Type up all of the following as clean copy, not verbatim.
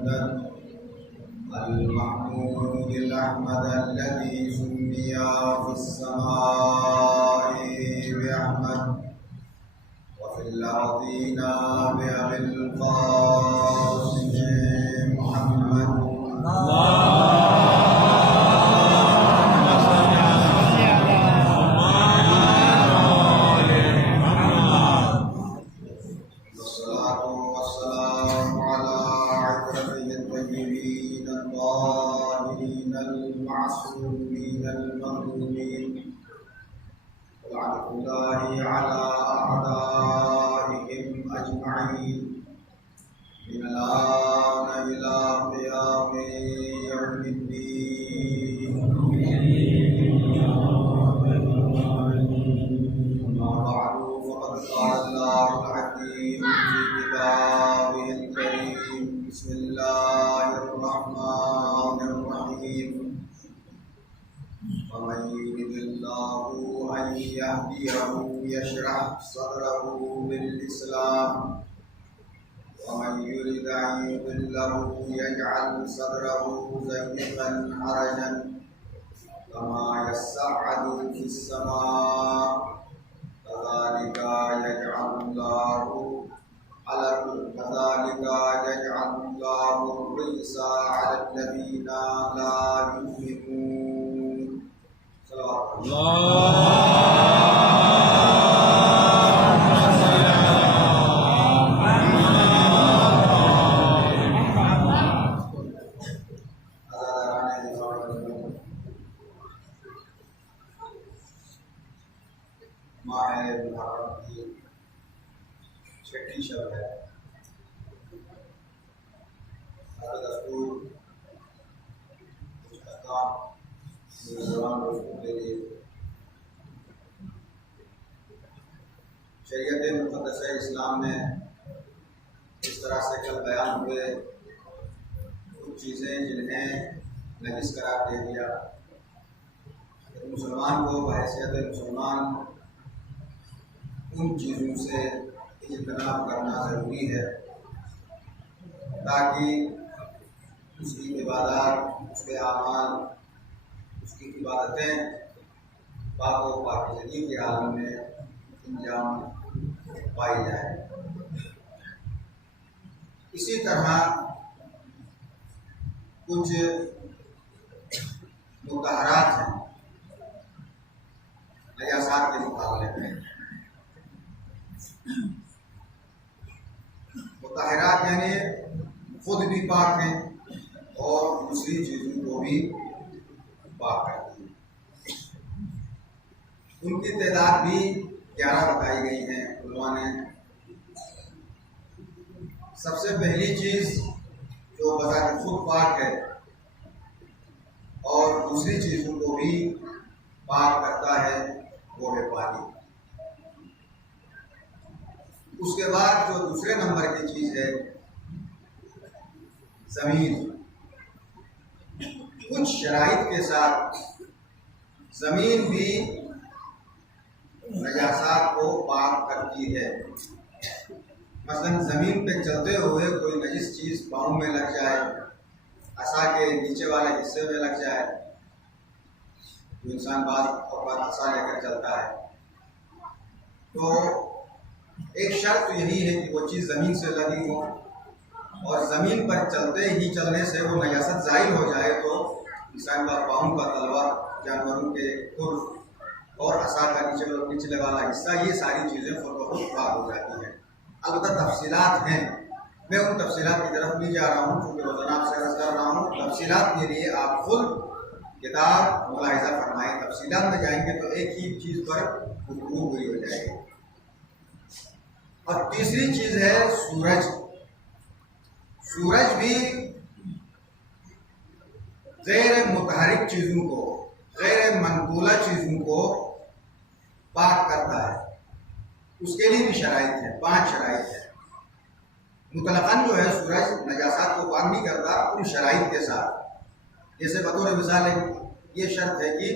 حمدا المحمود الأحمد الذي سمي في السماء بأحمد وفي الأرضين بأبي القاسم محمد. والصلاة والسلام على عترته الطيبين الطاهرين المعصومين المظلومين ولعنة الله على أعدائهم أجمعين من الآن إلى قيام يوم الدين. أما بعد فقد قال الله الحكيم في كتابه الكريم: بسم الله الرحمن الرحيم. ومن يرد الله أن يهديه يشرح صدره للإسلام ومن يرد أن يضله يجعل صدره ضيقا حرجا كما يصعد في السماء كذلك يجعل الله الرجس على الذين لا يؤمنون. صلوات ماہ محرم کی چھٹی شب ہے. دستور کچھ احکام مسلمان لوگوں کے لیے شریعت مقدسہ اسلام میں اس طرح سے کل بیان ہوئے کچھ چیزیں جنہیں نجس قرار دے دیا. مسلمان کو بحیثیت مسلمان ان چیزوں سے اجتناب کرنا ضروری ہے تاکہ اس کی عبادات، اس کے اعمال، اس کی عبادتیں پاک و پاکیزگی کے عالم میں انجام پائی جائے. اسی طرح کچھ مطہرات ہیں نجاسات کے مقابلے میں. مطہرات یعنی خود بھی پاک ہیں اور دوسری چیزوں کو بھی پاک کرتی ہیں. ان کی تعداد بھی 11 بتائی گئی ہیں علماء نے. سب سے پہلی چیز جو بذات خود پاک ہے اور دوسری چیزوں کو بھی پاک کرتا ہے وہ ہے پانی. اس کے بعد جو دوسرے نمبر کی چیز ہے زمین. کچھ شرائط کے ساتھ زمین بھی نجاسات کو پاک کرتی ہے. مثلا زمین پہ چلتے ہوئے کوئی نجس چیز پاؤں میں لگ جائے، عصا کے نیچے والے حصے میں لگ جائے، جو انسان بعض اوقات عصا لے کر چلتا ہے، تو ایک شرط یہی ہے کہ وہ چیز زمین سے لگی ہو اور زمین پر چلنے سے وہ نجاست ظاہر ہو جائے تو انسان کا پاؤں کا تلوا، جانوروں کے کھر اور عصا کا نچلے والا حصہ، یہ ساری چیزیں خود بخود پاک ہو جاتی ہیں. البتہ تفصیلات ہیں، میں ان تفصیلات کی طرف نہیں جا رہا ہوں کیونکہ روزانہ آپ سے عرض کر رہا ہوں. تفصیلات کے لیے آپ خود کتاب ملاحظہ فرمائیں. تفصیلات میں جائیں گے تو ایک ہی چیز پر گفتگو ہوئی ہو جائے گی. اور تیسری چیز ہے سورج. سورج بھی غیر متحرک چیزوں کو، غیر منقولہ چیزوں کو پاک کرتا ہے. اس کے لیے بھی شرائط ہیں، 5 شرائط ہیں. مطلقاً جو ہے سورج نجاسات کو پاک نہیں کرتا ان شرائط کے ساتھ. جیسے بطور مثال یہ شرط ہے کہ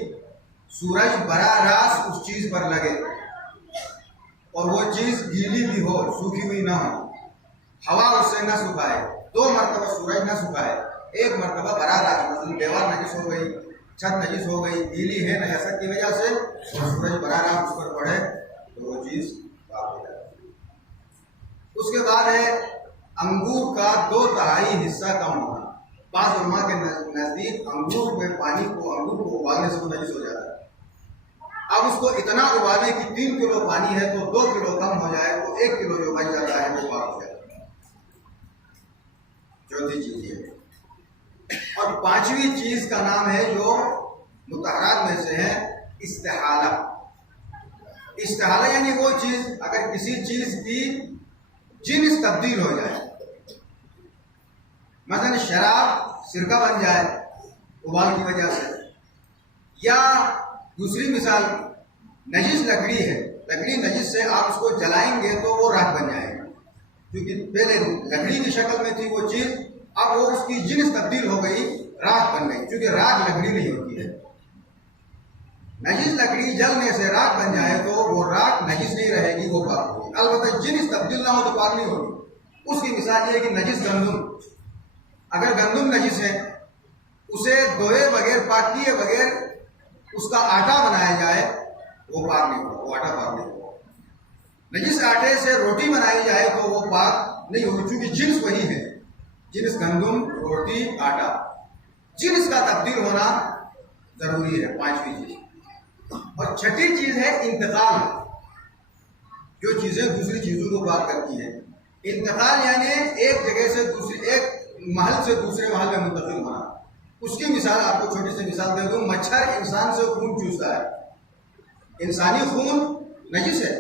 سورج براہ راست اس چیز پر لگے اور وہ چیز گیلی بھی ہو، سوکھی ہوئی نہ ہو. ہوا اس سے نہ سکھائے، 2 مرتبہ سورج نہ سکھائے، 1 مرتبہ براہ راست مثلا دیوار نجس ہو گئی، چھت نجس ہو گئی، گیلی ہے نجاست کی وجہ سے، اور سورج براہ راست اس پر پڑے تو وہ چیز پاک ہو جائے۔ اس کے بعد ہے انگور کا 2/3 حصہ کم ہونا۔ بعض علماء کے نزدیک انگور میں پانی کو، انگور کو ابالنے سے وہ نجس ہو جاتا ہے۔ اب اس کو اتنا ابالے کہ 3 کلو پانی ہے تو 2 کلو کم ہو جائے تو 1 کلو جو بچ جاتا ہے وہ پاک ہو جاتا ہے۔ چوتھی چیز یہ، اور 5ویں چیز کا نام ہے جو مطہرات میں سے ہے استحالہ۔ استحالہ یعنی وہ چیز اگر کسی چیز کی جنس تبدیل ہو جائے، مثلا شراب سرکہ بن جائے ابال کی وجہ سے، یا دوسری مثال نجس لکڑی ہے، لکڑی نجس سے آپ اس کو جلائیں گے تو وہ راکھ بن جائے گا، کیونکہ پہلے لکڑی کی شکل میں تھی وہ چیز، اب وہ اس کی جنس تبدیل ہو گئی، راکھ بن گئی، کیونکہ راکھ لکڑی نہیں ہوتی ہے۔ نجس لکڑی جلنے سے راکھ بن جائے تو وہ راکھ نجس نہیں رہے گی، وہ پاک ہوگی، البتہ جنس تبدیل نہ ہو تو پاک نہیں ہوگی۔ اس کی مثال یہ ہے کہ نجس گندم، اگر گندم نجس ہے اسے دھوئے بغیر، پاک کیے بغیر اس کا آٹا بنایا جائے وہ پاک نہیں ہوگا، وہ آٹا پاک نہیں ہوگا۔ نجس آٹے سے روٹی بنائی جائے تو وہ پاک نہیں ہوگی، چونکہ جنس وہی ہے، جنس گندم، روٹی، آٹا، جنس کا تبدیل ہونا ضروری ہے، 5ویں چیز۔ اور 6ٹھی چیز ہے انتقال، جو چیزیں دوسری چیزوں کو پاک کرتی ہیں۔ انتقال یعنی ایک جگہ سے دوسری، ایک محل سے دوسرے محل میں منتقل ہونا۔ اس کی مثال آپ کو چھوٹی سی مثال دے دوں، مچھر انسان سے خون چوستا ہے، انسانی خون نجس ہے،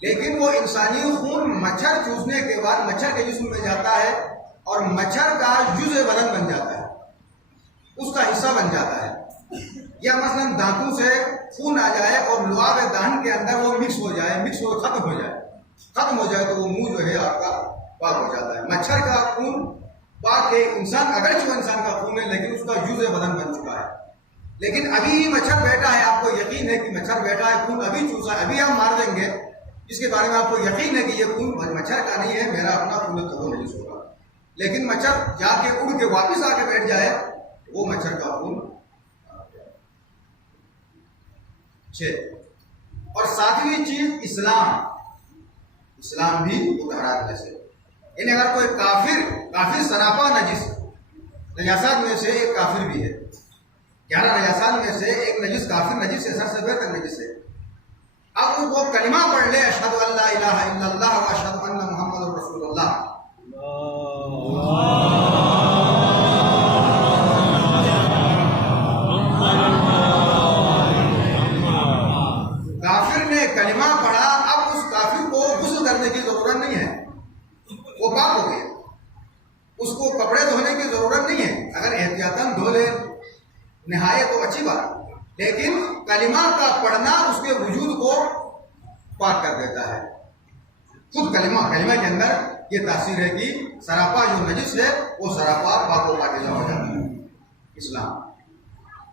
لیکن وہ انسانی خون مچھر چوسنے کے بعد مچھر کے جسم میں جاتا ہے اور مچھر کا جزء بدن بن جاتا ہے، اس کا حصہ بن جاتا ہے۔ یا مثلا دانتوں سے خون آ جائے اور لعاب دہن کے اندر وہ مکس ہو جائے، مکس ہو ختم ہو جائے تو وہ منہ جو ہے آپ کا پاک ہو جاتا ہے۔ مچھر کا خون پاک ہے، انسان اگرچہ وہ انسان کا خون ہے لیکن اس کا جزء بدن بن چکا ہے، لیکن ابھی مچھر بیٹھا ہے، آپ کو یقین ہے کہ مچھر بیٹھا ہے، خون ابھی چوسا ہے، ابھی ہم مار دیں گے، جس کے بارے میں آپ کو یقین ہے کہ یہ خون مچھر کا نہیں ہے، میرا اپنا خون ہے تو وہ نجس ہوگا، لیکن مچھر جا کے اڑ کے واپس آ کے بیٹھ جائے وہ مچھر کا خون۔ 6 اور 7ویں چیز اسلام بھی مطہرات میں سے، یعنی اگر کوئی کافر سراپا نجاسات میں سے ایک کافر بھی ہے، 11 نجاسات میں سے ایک نجس کافر نجس ہے، سر سے پیر تک نجس ہے، اب وہ کلمہ پڑھ لے اشہد ان لا الہ الا اللہ و اشہد ان محمد رسول اللہ، کافر نے کلمہ پڑھا، اب اس کافر کو غسل کرنے کی ضرورت نہیں ہے، وہ پاک ہو گیا، اس کو کپڑے دھونے کی ضرورت نہیں ہے، اگر احتیاطاً دھو لے نہائے تو اچھی بات، لیکن کلمہ کا پڑھنا اس کے وجود کو پاک کر دیتا ہے۔ خود کلمہ کے اندر یہ تاثیر ہے کہ سراپا جو نجس ہے وہ سراپا پاک و پاکیزہ ہو جاتا ہے، اسلام۔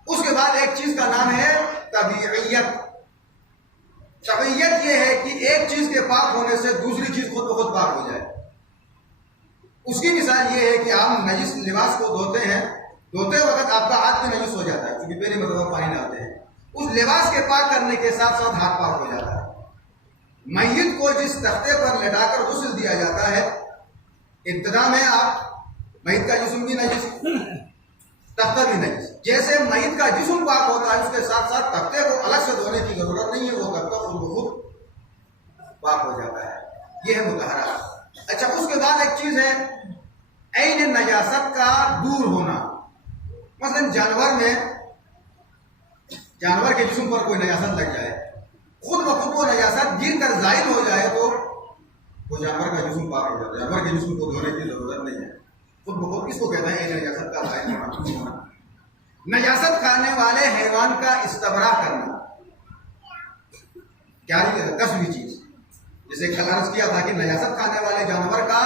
اس کے بعد ایک چیز کا نام ہے طبیعیت۔ طبیعیت یہ ہے کہ ایک چیز کے پاک ہونے سے دوسری چیز خود بخود پاک ہو جائے۔ اس کی مثال یہ ہے کہ آپ نجس لباس کو دھوتے ہیں، دھوتے وقت آپ کا ہاتھ بھی نجس ہو جاتا ہے کیونکہ پہلی مرتبہ پانی ڈالتے ہیں، اس لباس کے پاک کرنے کے ساتھ ساتھ ہاتھ پاک ہو جاتا ہے۔ میت کو جس تختے پر لٹا کر غسل دیا جاتا ہے، ابتدا میں آپ میت کا جسم بھی نجس، تختہ بھی نجس، جیسے میت کا جسم پاک ہوتا ہے اس کے ساتھ ساتھ تختے کو الگ سے دھونے کی ضرورت نہیں ہے، وہ تختہ خود بخود پاک ہو جاتا ہے۔ یہ ہے مطہرات۔ اچھا، اس کے بعد ایک چیز ہے عین نجاست کا دور ہونا۔ مثلا جانور کے جسم پر کوئی نجاست لگ جائے، خود بخود وہ نجاست گر کر زائل ہو جائے تو وہ جانور کا جسم پاک ہو جاتا ہے، جانور کے جسم کو دھونے کی ضرورت نہیں ہے، خود بخود اس کو کہتے ہیں عین نجاست کا زائل ہونا۔ نجاست کھانے والے حیوان کا استبرا کرنا، کیا 10ویں چیز، جیسے کل عرض کیا تھا کہ نجاست کھانے والے جانور کا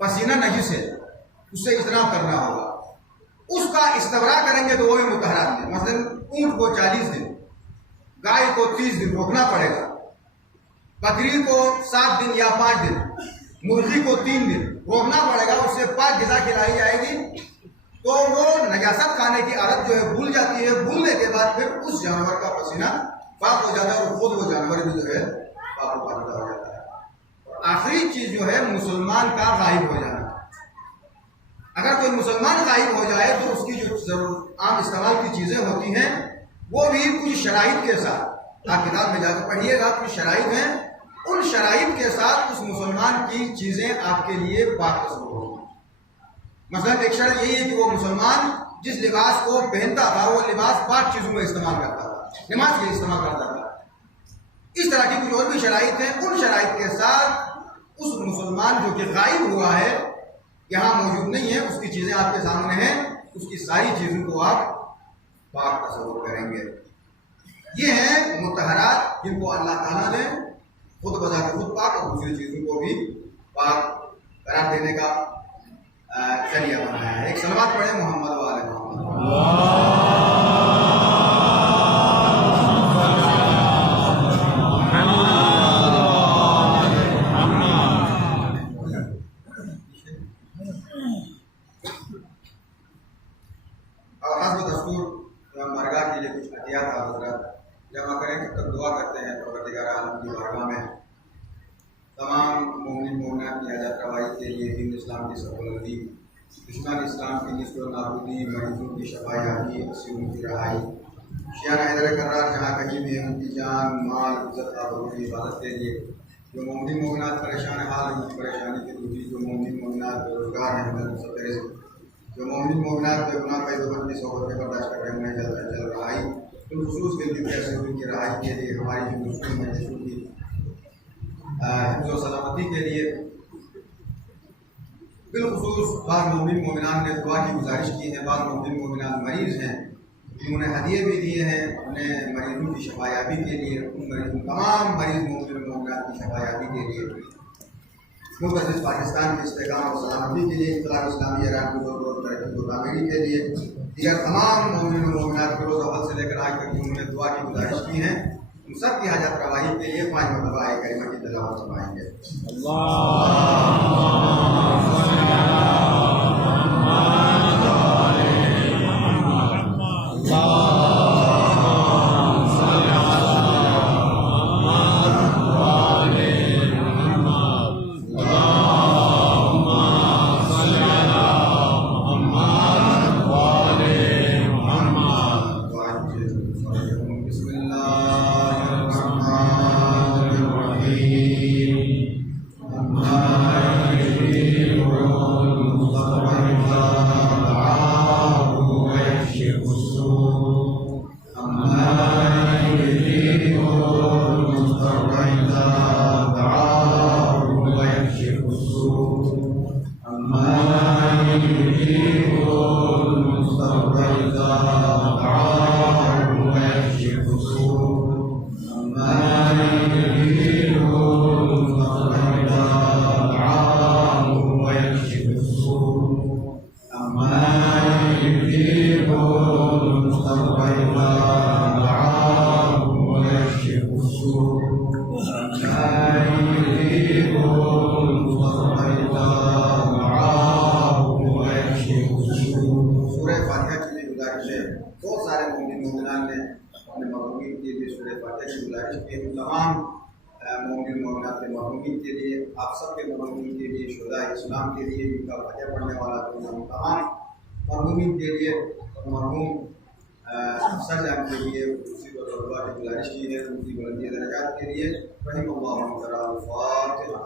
پسینہ نجس ہے، اس سے اجتناب کرنا ہوگا، اس کا استبرا کریں گے تو وہ بھی مطہرات میں۔ مثلا اونٹ کو 40 دن، گائے کو 30 دن روکنا پڑے گا، بکری کو 7 دن یا 5 دن، مرغی کو 3 دن روکنا پڑے گا، اس سے پاک غذا کھلائی جائے گی تو وہ نجاست کھانے کی عادت جو ہے بھول جاتی ہے، بھولنے کے بعد پھر اس جانور کا پسینہ پاک ہو جاتا ہے اور خود وہ جانور بھی جو ہے پاک و پاکیزہ ہو جاتا ہے۔ اور آخری چیز جو ہے مسلمان کا غائب ہو جانا۔ اگر کوئی مسلمان غائب ہو جائے تو اس کی جو عام استعمال کی چیزیں ہوتی ہیں وہ بھی کچھ شرائط کے ساتھ، آپ کتاب میں جا کے پڑھیے گا، کچھ شرائط ہیں، ان شرائط کے ساتھ اس مسلمان کی چیزیں آپ کے لیے پاک تصور ہوگی۔ مثلا ایک شرط یہی ہے کہ وہ مسلمان جس لباس کو پہنتا تھا وہ لباس پاک چیزوں میں استعمال کرتا تھا، نماز کے لیے استعمال کرتا تھا۔ اس طرح کی کچھ اور بھی شرائط ہیں، ان شرائط کے ساتھ اس مسلمان جو کہ غائب ہوا ہے، یہاں موجود نہیں ہے، اس کی چیزیں آپ کے سامنے ہیں، اس کی ساری چیزوں کو آپ پاک تصور کریں گے۔ یہ ہیں مطہرات جن کو اللہ تعالیٰ نے خود بذات خود پاک اور دوسری چیزوں کو بھی پاک قرار دینے کا ذریعہ بنایا ہے۔ ایک صلوات پڑھیں محمد و آل محمد۔ مرگاہ کے لیے کچھ عطیات آپ حضرات جمع کریں، جب تک دعا کرتے ہیں پروردگار عالم کی بارگاہ میں تمام مومن مومنات کی حاجت روائی کے لیے، دین اسلام کی سربلندی، دشمن اسلام کی نصر و نابودی، مریضوں کی شفا یابی، اسیروں کی رہائی، شیعہ حیدر کرار جہاں کہیں بھی ان کی جان مال عزت آبرو کی حفاظت کے لیے، جو مومن مومنات پریشان حال ہیں ان کی پریشانی کی دوری، جو مومن مومنات بے روزگار ہیں انہیں سب رزق، جو مومن مومنات بے گناہ قید و بند کی صحبت میں برداشت کر رہے ہیں انہیں جلد چل رہائی، ان خصوص کے لیے پیسے ان کی رہائی کے لیے، ہماری ہندوستان میں جسوں کی حفظ و سلامتی کے لیے، بالخصوص بعض مومن مومنان نے دعا کی گزارش کی ہے۔ بعض مومن مومنان مریض ہیں، انہوں نے ہدیے بھی دیے ہیں اپنے مریضوں کی شفا یابی کے لیے، ان مریضوں تمام مریض مومن مومنات کی شفا یابی کے لیے، مقدس پاکستان کی استحکام اور سلامتی کے لیے، انقلاب اسلامی ایران کو ترقی و تعمیری کے لیے، دیگر تمام مومن و مومنات کو روز اول سے لے کر آج تک انہوں نے دعا کی گزارش کی ہے، ان سب کی حاجت روائی کے لیے 5 مرتبہ آیت کریمہ کی تلاوت فرمائیں گے۔ آپ سب کے مرحومین کے لیے، شہداء اسلام کے لیے، جن کا فاتحہ پڑھنے والا تمام مرحومین کے لیے، مرحوم افسر جان کے لیے اسی کو دعا کی گزارش کی ہے، ان کی بلندی درجات کے لیے۔ رحم اللہ تعالی الفاتحہ۔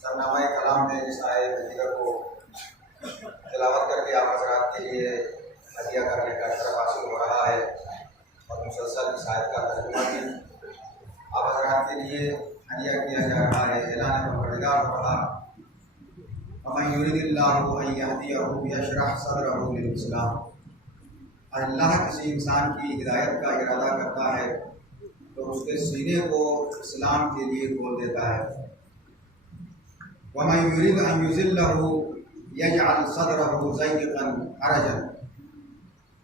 سرنامہ کلام میں اس آئے وزیر کو تلاوت کر کے آپ حضرات کے لیے ہدیہ کرنے کا شرف حاصل ہو رہا ہے اور مسلسل اس آیت کا ترجمہ بھی آپ حضرات کے لیے ہدیہ کیا جا رہا ہے۔ اعلان پروردگار ہو رہا وَمَن يُرِدِ اللَّهُ أَن يَهْدِيَهُ يَشْرَحْ صَدْرَهُ لِلْإِسْلَامِ، اللہ کسی انسان کی ہدایت کا ارادہ کرتا ہے تو اس کے سینے کو اسلام کے لیے کھول دیتا ہے۔ وَمَن يُرِدْ أَن يُضِلَّهُ يَجْعَلْ صَدْرَهُ ضَيِّقًا حَرَجًا،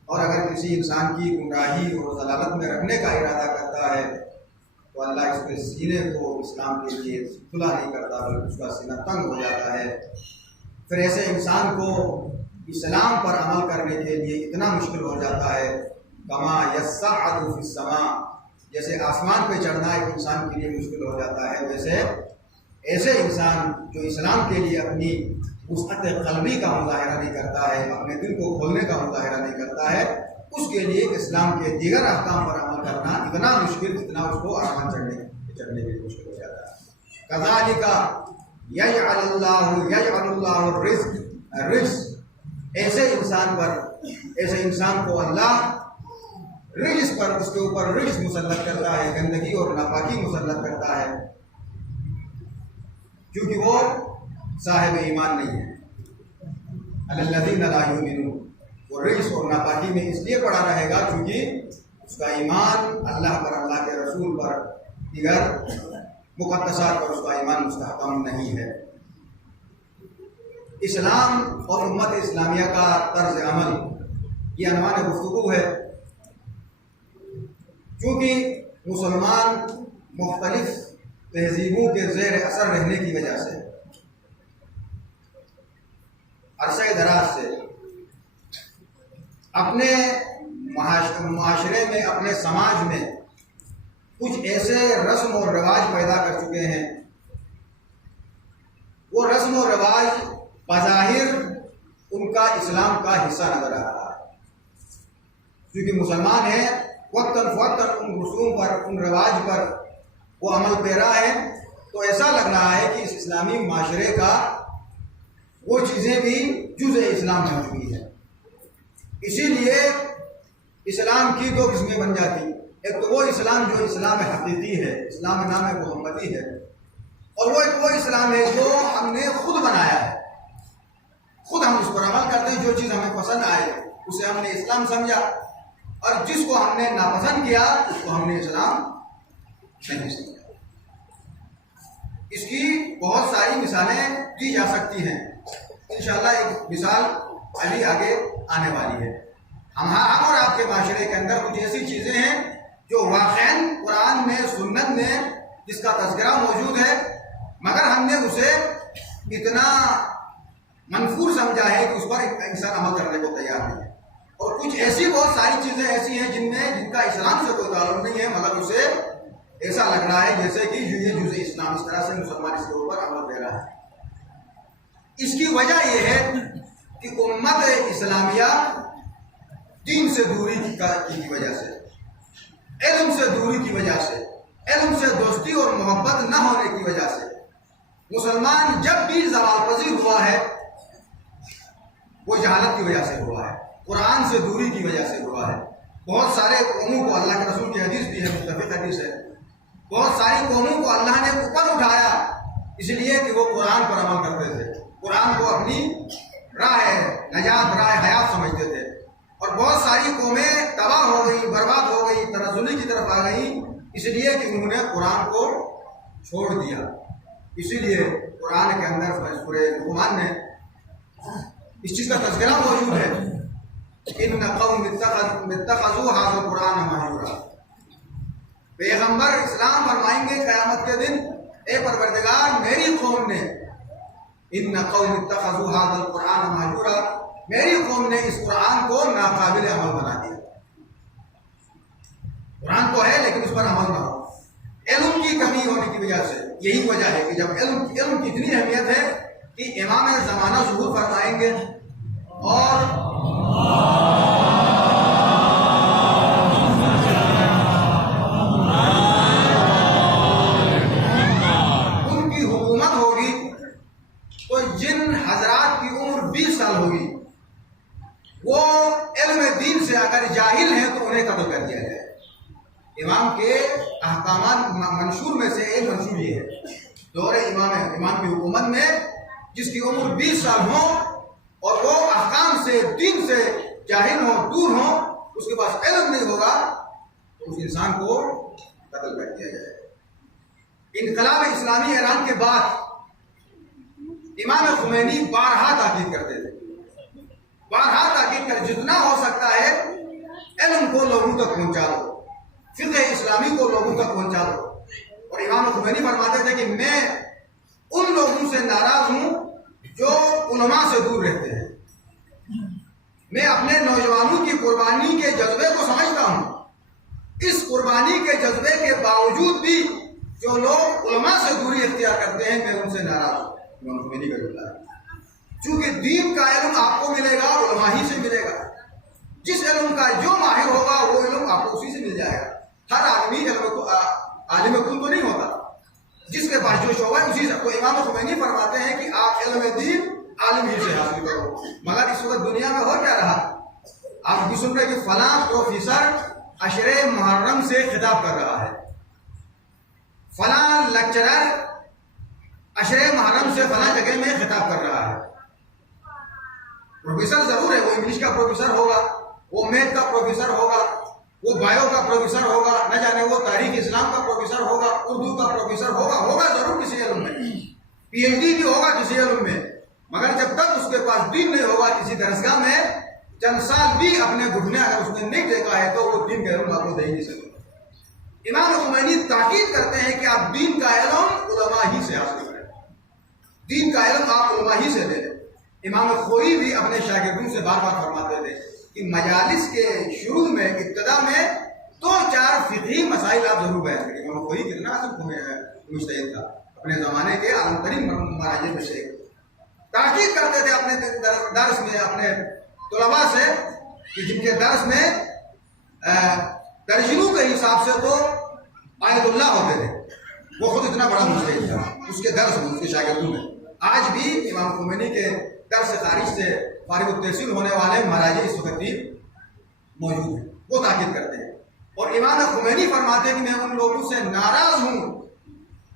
اور اگر کسی انسان کی گمراہی اور ضلالت میں رکھنے کا ارادہ کرتا ہے تو اللہ اس کے سینے کو اسلام کے لیے کھلا نہیں کرتا بلکہ اس کا سینہ تنگ ہو جاتا ہے۔ پھر ایسے انسان کو اسلام پر عمل کرنے کے لیے اتنا مشکل ہو جاتا ہے کما یصعد فی السماء، جیسے آسمان پہ چڑھنا ایک انسان کے لیے مشکل ہو جاتا ہے، ویسے ایسے انسان جو اسلام کے لیے اپنی وسعت قلبی کا مظاہرہ نہیں کرتا ہے، اپنے دل کو کھولنے کا مظاہرہ نہیں کرتا ہے، اس کے لیے اسلام کے دیگر احکام پر عمل کرنا اتنا مشکل جتنا اس کو آسمان چڑھنے کے لیے مشکل ہو جاتا ہے۔ کذالک یجعل اللہ الرجس، ایسے انسان کو اللہ رجس پر، اس کے اوپر رجس مسلط کرتا ہے، گندگی اور ناپاکی مسلط کرتا ہے، کیونکہ وہ صاحب ایمان نہیں ہے۔ الذین لا یؤمنون، وہ رجس اور ناپاکی میں اس لیے پڑا رہے گا کیونکہ اس کا ایمان اللہ پر، اللہ کے رسول پر، دیگر مقدسات پر اس کا ایمان مستحکم نہیں ہے۔ اسلام اور امت اسلامیہ کا طرز عمل یہ عنوان گفتگو ہے، چونکہ مسلمان مختلف تہذیبوں کے زیر اثر رہنے کی وجہ سے عرصہ دراز سے اپنے معاشرے میں، اپنے سماج میں کچھ ایسے رسم و رواج پیدا کر چکے ہیں، وہ رسم و رواج بظاہر ان کا اسلام کا حصہ نظر آ رہا ہے، کیونکہ مسلمان ہیں، وقتاً فوقتاً ان رسوم پر، ان رواج پر وہ عمل پیرا ہے، تو ایسا لگ رہا ہے کہ اس اسلامی معاشرے کا وہ چیزیں بھی جزء اسلام بن چکی ہے۔ اسی لیے اسلام کی دو قسمیں بن جاتی، ایک تو وہ اسلام جو اسلام حقیقی ہے، اسلام نام ہے محمدی ہے، اور وہ ایک وہ اسلام ہے جو ہم نے خود بنایا ہے، خود ہم اس پر عمل کرتے ہیں، جو چیز ہمیں پسند آئے اسے ہم نے اسلام سمجھا، اور جس کو ہم نے ناپسند کیا اس کو ہم نے اسلام نہیں سمجھا۔ اس کی بہت ساری مثالیں دی جا سکتی ہیں، انشاءاللہ ایک مثال ابھی آگے آنے والی ہے۔ ہم اور آپ کے معاشرے کے اندر کچھ ایسی چیزیں ہیں جو واقعاً قرآن میں، سنت میں جس کا تذکرہ موجود ہے، مگر ہم نے اسے اتنا منفور سمجھا ہے کہ اس پر انسان عمل کرنے کو تیار نہیں ہے، اور کچھ ایسی بہت ساری چیزیں ایسی ہیں جن کا اسلام سے کوئی تعلق نہیں ہے، مگر اسے ایسا لگ رہا ہے جیسے کہ یہ جزء اسلام، اس طرح سے مسلمان اس کے اوپر عمل دے رہا ہے۔ اس کی وجہ یہ ہے کہ امت اسلامیہ دین سے دوری کی وجہ سے، علم سے دوری کی وجہ سے، علم سے دوستی اور محبت نہ ہونے کی وجہ سے مسلمان جب بھی زوال پذیر ہوا ہے وہ جہالت کی وجہ سے ہوا ہے، قرآن سے دوری کی وجہ سے ہوا ہے۔ بہت سارے قوموں کو، اللہ کے رسول کی حدیث بھی ہے، متفق حدیث ہے، بہت ساری قوموں کو اللہ نے اوپر اٹھایا اس لیے کہ وہ قرآن پر عمل کرتے تھے، قرآن کو اپنی راہ نجات، راہ حیات سمجھتے تھے، اور بہت ساری قومیں تباہ ہو گئی، برباد ہو گئی، تنزلی کی طرف آ گئیں اس لیے کہ انہوں نے قرآن کو چھوڑ دیا۔ اسی لیے قرآن کے اندر سورہ لقمان میں اس چیز کا تذکرہ موجود ہے ان قوم اتخذوا هذا القرآن مهجورا. پیغمبر اسلام فرمائیں گے قیامت کے دن اے پروردگار میری قوم نے ان قوم اتخذوا هذا القرآن مهجورا، میری قوم نے اس قرآن کو ناقابل عمل بنا دیا. قرآن تو ہے لیکن اس پر عمل نہ ہو، علم کی کمی ہونے کی وجہ سے. یہی وجہ ہے کہ جب علم کی اتنی اہمیت ہے کہ امام زمانہ ظہور فرمائیں گے اور ان کی حکومت ہوگی تو جن حضرات کی عمر 20 سال ہوگی وہ علم دین سے اگر جاہل ہیں تو انہیں قتل کر دیا جائے. امام کے احکامات منشور میں سے ایک منشور یہ ہے، دور امام کی حکومت میں جس کی عمر 20 سال ہو اور وہ احکام سے دین سے جاہل ہو، دور ہو، اس کے پاس علم نہیں ہوگا تو اس انسان کو قتل کر دیا جائے. انقلاب اسلامی ایران کے بعد امام خمینی بارہا تاکید کرتے تھے، بارہا تاکید کر جتنا ہو سکتا ہے علم کو لوگوں تک پہنچا دو، فقہ اسلامی کو لوگوں تک پہنچا دو. اور امام خمینی فرماتے تھے کہ میں ان لوگوں سے ناراض ہوں جو علماء سے دور رہتے ہیں. میں اپنے نوجوانوں کی قربانی کے جذبے کو سمجھتا ہوں، اس قربانی کے جذبے کے باوجود بھی جو لوگ علماء سے دوری اختیار کرتے ہیں میں ان سے ناراض ہوں. امام خمینی کا جملہ ہے. چونکہ دین کا علم آپ کو ملے گا علماء ہی سے ملے گا. جس علم کا جو ماہر ہوگا وہ علم آپ کو اسی سے مل جائے گا. ہر آدمی عالم کل تو نہیں ہوتا، جس کے پاس جو شعبہ ہے اسی سے. تو امام خمینی فرماتے ہیں کہ آپ علم دین عالم ہی سے حاصل کرو. مگر اس وقت دنیا میں ہو کیا رہا، آپ بھی سن رہے کہ فلاں پروفیسر عشر محرم سے خطاب کر رہا ہے، فلاں لیکچرر عشر محرم سے فلاں جگہ میں خطاب کر رہا ہے. پروفیسر ضرور ہے، وہ انگلش کا پروفیسر ہوگا، وہ میتھ کا پروفیسر ہوگا، وہ بایو کا پروفیسر ہوگا، نہ جانے وہ تاریخ اسلام کا پروفیسر ہوگا، اردو کا پروفیسر ہوگا ضرور کسی علم میں، پی ایچ ڈی بھی ہوگا کسی علم میں. مگر جب تک اس کے پاس دین نہیں ہوگا کسی درسگاہ میں چند سال بھی اپنے گھٹنے اگر اس نے نہیں دیکھا ہے تو وہ دین کا علم آپ کو دے ہی نہیں سکتے. امام خمینی تاکید کرتے ہیں کہ آپ دین کا علم علماء ہی سے حاصل کریں، دین کا علم آپ علماء ہی سے لے لیں. امام خوئی بھی اپنے شاگردوں سے بار بار فرماتے تھے کہ مجالس کے شروع میں ابتدا میں 2-4 فقہی مسائل آپ ضرور بیان کریں. امام خوئی کتنا مجتہد تھا، اپنے زمانے کے عالم ترین مراجع میں سے. تاکید کرتے تھے اپنے درس میں اپنے طلباء سے کہ جن کے درس میں درجنوں کے حساب سے تو آیت اللہ ہوتے تھے، وہ خود اتنا بڑا مجتہد تھا اس کے درس میں، اس کے شاگردوں میں. آج بھی امام خمینی کے درس خارج سے فارغ التحصیل ہونے والے مراجع اس وقت بھی موجود ہیں، وہ تاکید کرتے ہیں. اور امام خمینی فرماتے ہیں کہ میں ان لوگوں سے ناراض ہوں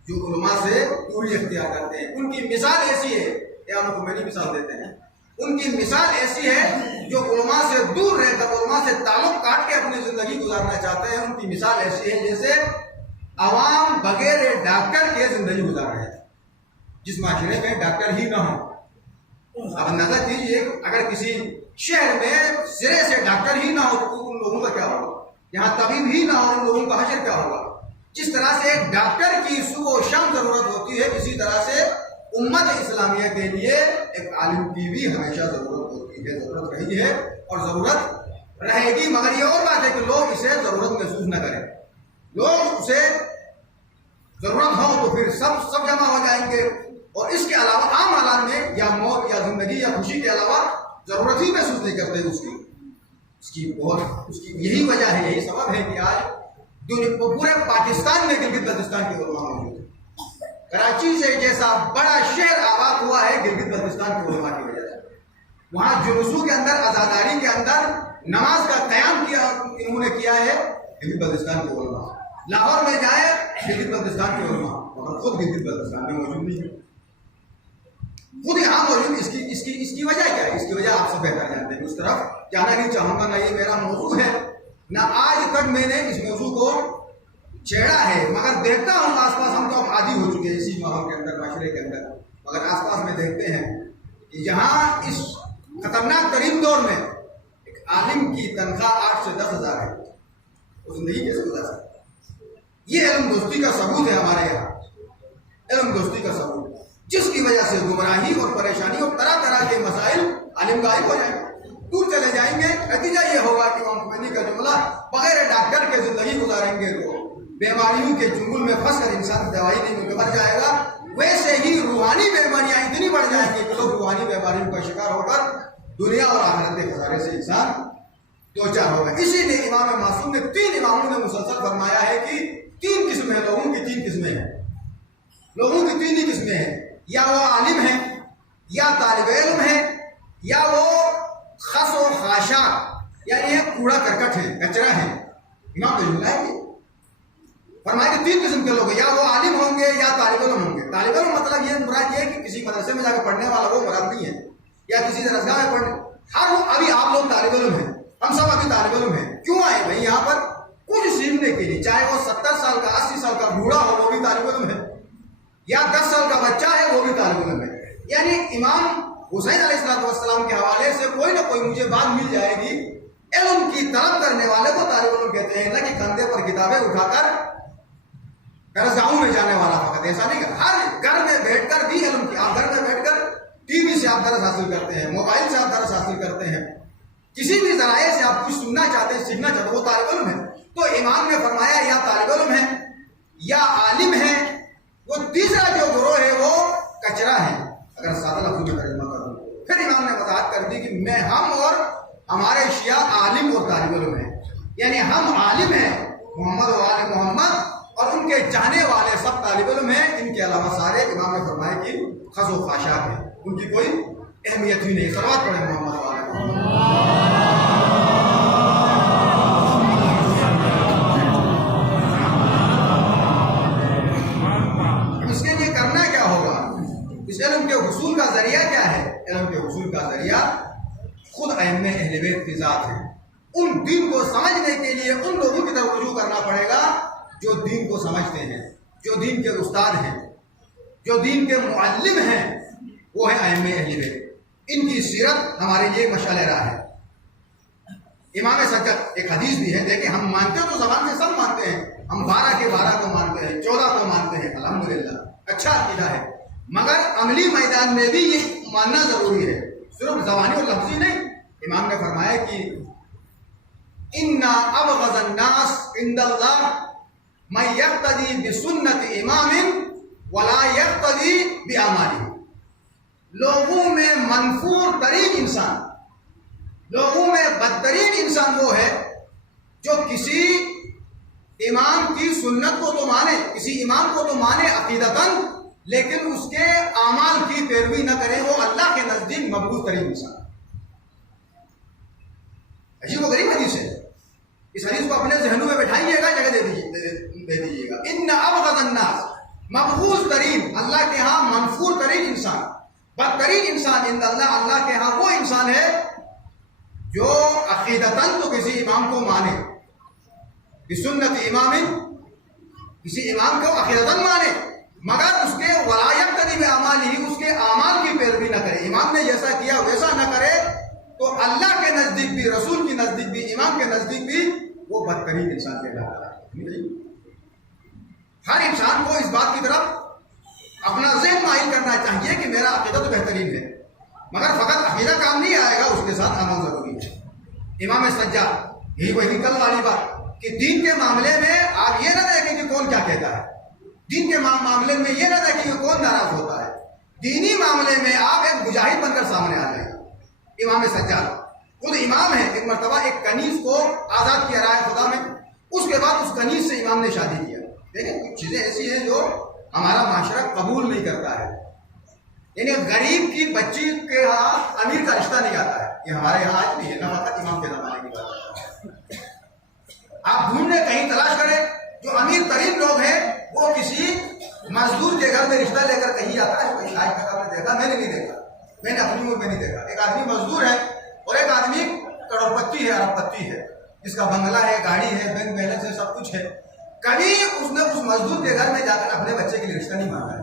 جو علماء سے دوری اختیار کرتے ہیں. ان کی مثال ایسی ہے، امام خمینی مثال دیتے ہیں، ان کی مثال ایسی ہے جو علماء سے دور رہ کر علماء سے تعلق کاٹ کے اپنی زندگی گزارنا چاہتے ہیں. ان کی مثال ایسی ہے جیسے عوام بغیر ڈاکٹر کے زندگی گزار رہے ہیں، جس معاشرے میں ڈاکٹر ہی نہ ہو. اب اندازہ کیجیے اگر کسی شہر میں سرے سے ڈاکٹر ہی نہ ہو تو ان لوگوں کا کیا ہوگا، یہاں طبیب ہی نہ ہو ان لوگوں کا حشر کیا ہوگا. جس طرح سے ایک ڈاکٹر کی صبح و شام ضرورت ہوتی ہے، اسی طرح سے امت اسلامیہ کے لیے ایک عالم کی بھی ہمیشہ ضرورت ہوتی ہے، ضرورت رہی ہے اور ضرورت رہے گی. مگر یہ اور بات ہے کہ لوگ اسے ضرورت محسوس نہ کریں. لوگ اسے ضرورت ہو تو پھر سب جمع ہو جائیں گے، اور اس کے علاوہ عام حالات میں یا موت یا زندگی یا خوشی کے علاوہ ضرورت ہی محسوس نہیں کرتے اس کی یہی وجہ ہے، یہی سبب ہے کہ آج پورے پاکستان میں گلگت بلتستان کے علماء موجود ہیں. کراچی سے جیسا بڑا شہر آباد ہوا ہے گلگت بلتستان کے علماء کی وجہ سے. وہاں جلوسوں کے اندر، عزاداری کے اندر نماز کا قیام کیا انہوں نے کیا ہے گلگت بلتستان کے علماء. لاہور میں جائے گلگت بلتستان کے علماء، مگر خود گلگت بلتستان میں موجود نہیں ہے، خود یہاں موجود. اس کی وجہ کیا ہے؟ اس کی وجہ آپ سے بہتر جانتے ہیں. اس طرف جانا نہیں چاہوں گا، نہ یہ میرا موضوع ہے، نہ آج تک میں نے اس موضوع کو چھیڑا ہے. مگر دیکھتا ہوں آس پاس، ہم تو اب عادی ہو چکے ہیں اسی ماحول کے اندر، معاشرے کے اندر. مگر آس پاس میں دیکھتے ہیں کہ جہاں اس خطرناک ترین دور میں ایک عالم کی تنخواہ 8 سے 10,000 ہے، وہ زندگی کیسے گزار سکتا ہے؟ یہ علم دوستی کا ثبوت ہے ہمارے یہاں، علم دوستی کا ثبوت، جس کی وجہ سے گمراہی اور پریشانی اور طرح طرح کے مسائل عالم غائب ہو جائیں گے، دور چلے جائیں گے۔ نتیجہ یہ ہوگا کہ امام خمینی کا جملہ بغیر ڈاکٹر کے زندگی گزاریں گے تو بیماریوں کے چنگل میں پھنس کر انسان دوائی نہیں مل کے مر جائے گا، ویسے ہی روحانی بیماریاں اتنی بڑھ جائیں گی کہ لوگ روحانی بیماریوں کا شکار ہو کر دنیا اور آخرت کے خسارے سے انسان دوچار ہوگا۔ اسی لیے امام معصوم نے 3 اماموں نے مسلسل فرمایا ہے کہ 3 قسمیں ہیں، لوگوں کی 3 قسمیں ہیں، لوگوں کی 3 ہی قسمیں ہیں، یا وہ عالم ہیں، یا طالب علم ہیں، یا وہ خس و خاشاک یعنی کوڑا کرکٹ ہے، کچرا ہے۔ امام کا جملہ ہے فرمایا کہ 3 قسم کے لوگ ہیں، یا وہ عالم ہوں گے یا طالب علم ہوں گے۔ طالب علم مطلب یہ مراد یہ ہے کہ کسی مدرسے میں جا کے پڑھنے والا وہ مراد نہیں ہے، یا کسی درسگاہ میں پڑھنے، ابھی آپ لوگ طالب علم ہیں، ہم سب ابھی طالب علم ہیں، کیوں آئے بھائی یہاں پر؟ کچھ سیکھنے کے لیے، چاہے وہ 70 سال کا 80 سال کا بوڑھا ہو وہ بھی طالب علم ہے، یا 10 سال کا بچہ ہے وہ بھی طالب علم ہے۔ یعنی امام حسین علیہ السلام کے حوالے سے کوئی نہ کوئی مجھے بات مل جائے گی، علم کی طلب کرنے والے کو طالب علم کہتے ہیں، نہ کہ کندھے پر کتابیں اٹھا کر درسگاہوں میں جانے والا فقط، ایسا نہیں کہ ہر گھر میں بیٹھ کر بھی علم کی، آپ گھر میں بیٹھ کر ٹی وی سے آپ درس حاصل کرتے ہیں، موبائل سے آپ درس حاصل کرتے ہیں، کسی بھی ذرائع سے آپ کچھ سننا چاہتے ہیں، سیکھنا چاہتے ہیں، وہ طالب علم ہے۔ تو امام نے فرمایا یا طالب علم ہے یا عالم ہے، وہ تیسرا جو گروہ ہے وہ کچرا ہے، اگر سادہ لفظوں میں ترجمہ کروں۔ پھر امام نے وضاحت کر دی کہ ہم اور ہمارے شیعہ عالم اور طالب علم ہیں، یعنی ہم عالم ہیں محمد و آل محمد، اور ان کے چاہنے والے سب طالب علم ہیں، ان کے علاوہ سارے امام نے فرمایا کہ خس و خاشاک ہیں، ان کی کوئی اہمیت ہی نہیں۔ صلوات پڑھیں محمد و آل محمد۔ اس کے لیے کرنا کیا ہوگا؟ اس علم کے حصول کا ذریعہ کیا ہے؟ علم کے حصول کا ذریعہ خود ائمہ اہل بیت کی ذات ہے۔ ان دین کو سمجھنے کے لیے ان لوگوں کی طرف رجوع کرنا پڑے گا جو دین کو سمجھتے ہیں، جو دین کے استاد ہیں، جو دین کے معلم ہیں، وہ ہیں ائمہ اہل بیت۔ ان کی سیرت ہمارے لیے مشعل راہ ہے۔ امام سجاد ایک حدیث بھی ہے، دیکھیں ہم مانتے تو زبان سے سب مانتے ہیں، ہم 12 کے 12 کو مانتے ہیں، 14 کو مانتے ہیں، الحمدللہ اچھا عقیدہ ہے، مگر عملی میدان میں بھی یہ ماننا ضروری ہے، صرف زبانی اور لفظی نہیں۔ امام نے فرمایا کہ اِنَّ أَبْغَضَ النَّاسِ عِندَ اللَّهِ مَن يَقْتَدِي بِسُنَّةِ إِمَامٍ وَلَا يَقْتَدِي بِأَعْمَالِهِ۔ لوگوں میں منفور ترین انسان، لوگوں میں بدترین انسان وہ ہے جو کسی امام کی سنت کو تو مانے، کسی امام کو تو مانے عقیدتاً، لیکن اس کے اعمال کی پیروی نہ کرے، وہ اللہ کے نزدیک مقبول ترین انسان۔ عجیب و غریب حدیث ہے، اس حدیث کو اپنے ذہنوں میں بٹھائیے گا، جگہ دے دیجیے گا۔ ان ابغض الناس، مبغوض ترین، اللہ کے ہاں منفور ترین انسان، بدترین انسان، عند اللہ، اللہ کے ہاں وہ انسان ہے جو عقیدتاً تو کسی امام کو مانے، بسنت امام، کسی امام کو عقیدتاً مانے، مگر اس کے ولا یقتدی باعمالہ، اس کے اعمال کی پیروی نہ کرے، امام نے جیسا کیا ویسا نہ کرے، تو اللہ کے نزدیک بھی، رسول کی نزدیک بھی، امام کے نزدیک بھی وہ بدترین انسان کہلاتا ہے۔ ہر انسان کو اس بات کی طرف اپنا ذہن مائل کرنا چاہیے کہ میرا عقیدہ تو بہترین ہے، مگر فقط عقیدہ کام نہیں آئے گا، اس کے ساتھ عمل ضروری ہے۔ امام سجاد یہی وہی کل والی بات کہ دین کے معاملے میں آپ یہ نہ دیکھیں کہ کون کیا کہتا ہے، دین کے معاملے میں یہ نہ دیکھیں کہ کون ناراض ہوتا ہے، دینی معاملے میں آپ ایک مجاہد بن کر سامنے آ جائیں۔ امام سجاد خود امام ہے، ایک مرتبہ ایک کنیز کو آزاد کیا رائے خدا میں، اس کے بعد اس کنیز سے امام نے شادی کیا۔ دیکھیں کچھ چیزیں ایسی ہیں جو ہمارا معاشرہ قبول نہیں کرتا ہے، یعنی غریب کی بچی کے ہاں امیر کا رشتہ نہیں آتا ہے، یہ ہمارے یہاں آج بھی ہے، نہ فقط امام کے زمانے کی بات ہے۔ آپ ڈھونڈنے کہیں تلاش کریں، جو امیر ترین لوگ ہیں وہ کسی مزدور کے گھر میں رشتہ لے کر کہیں آتا ہے، کوئی شاید تک آپ نے دیکھا؟ میں نے نہیں دیکھا، میں نے اپنی عمر میں نہیں دیکھا۔ ایک آدمی مزدور ہے اور ایک آدمی کروڑپتی ہے، ارب پتی ہے، جس کا بنگلہ ہے، گاڑی ہے، بینک بیلنس ہے، سب کچھ ہے، کبھی اس نے اس مزدور کے گھر میں جا کر اپنے بچے کے لیے رشتہ نہیں مانگا ہے،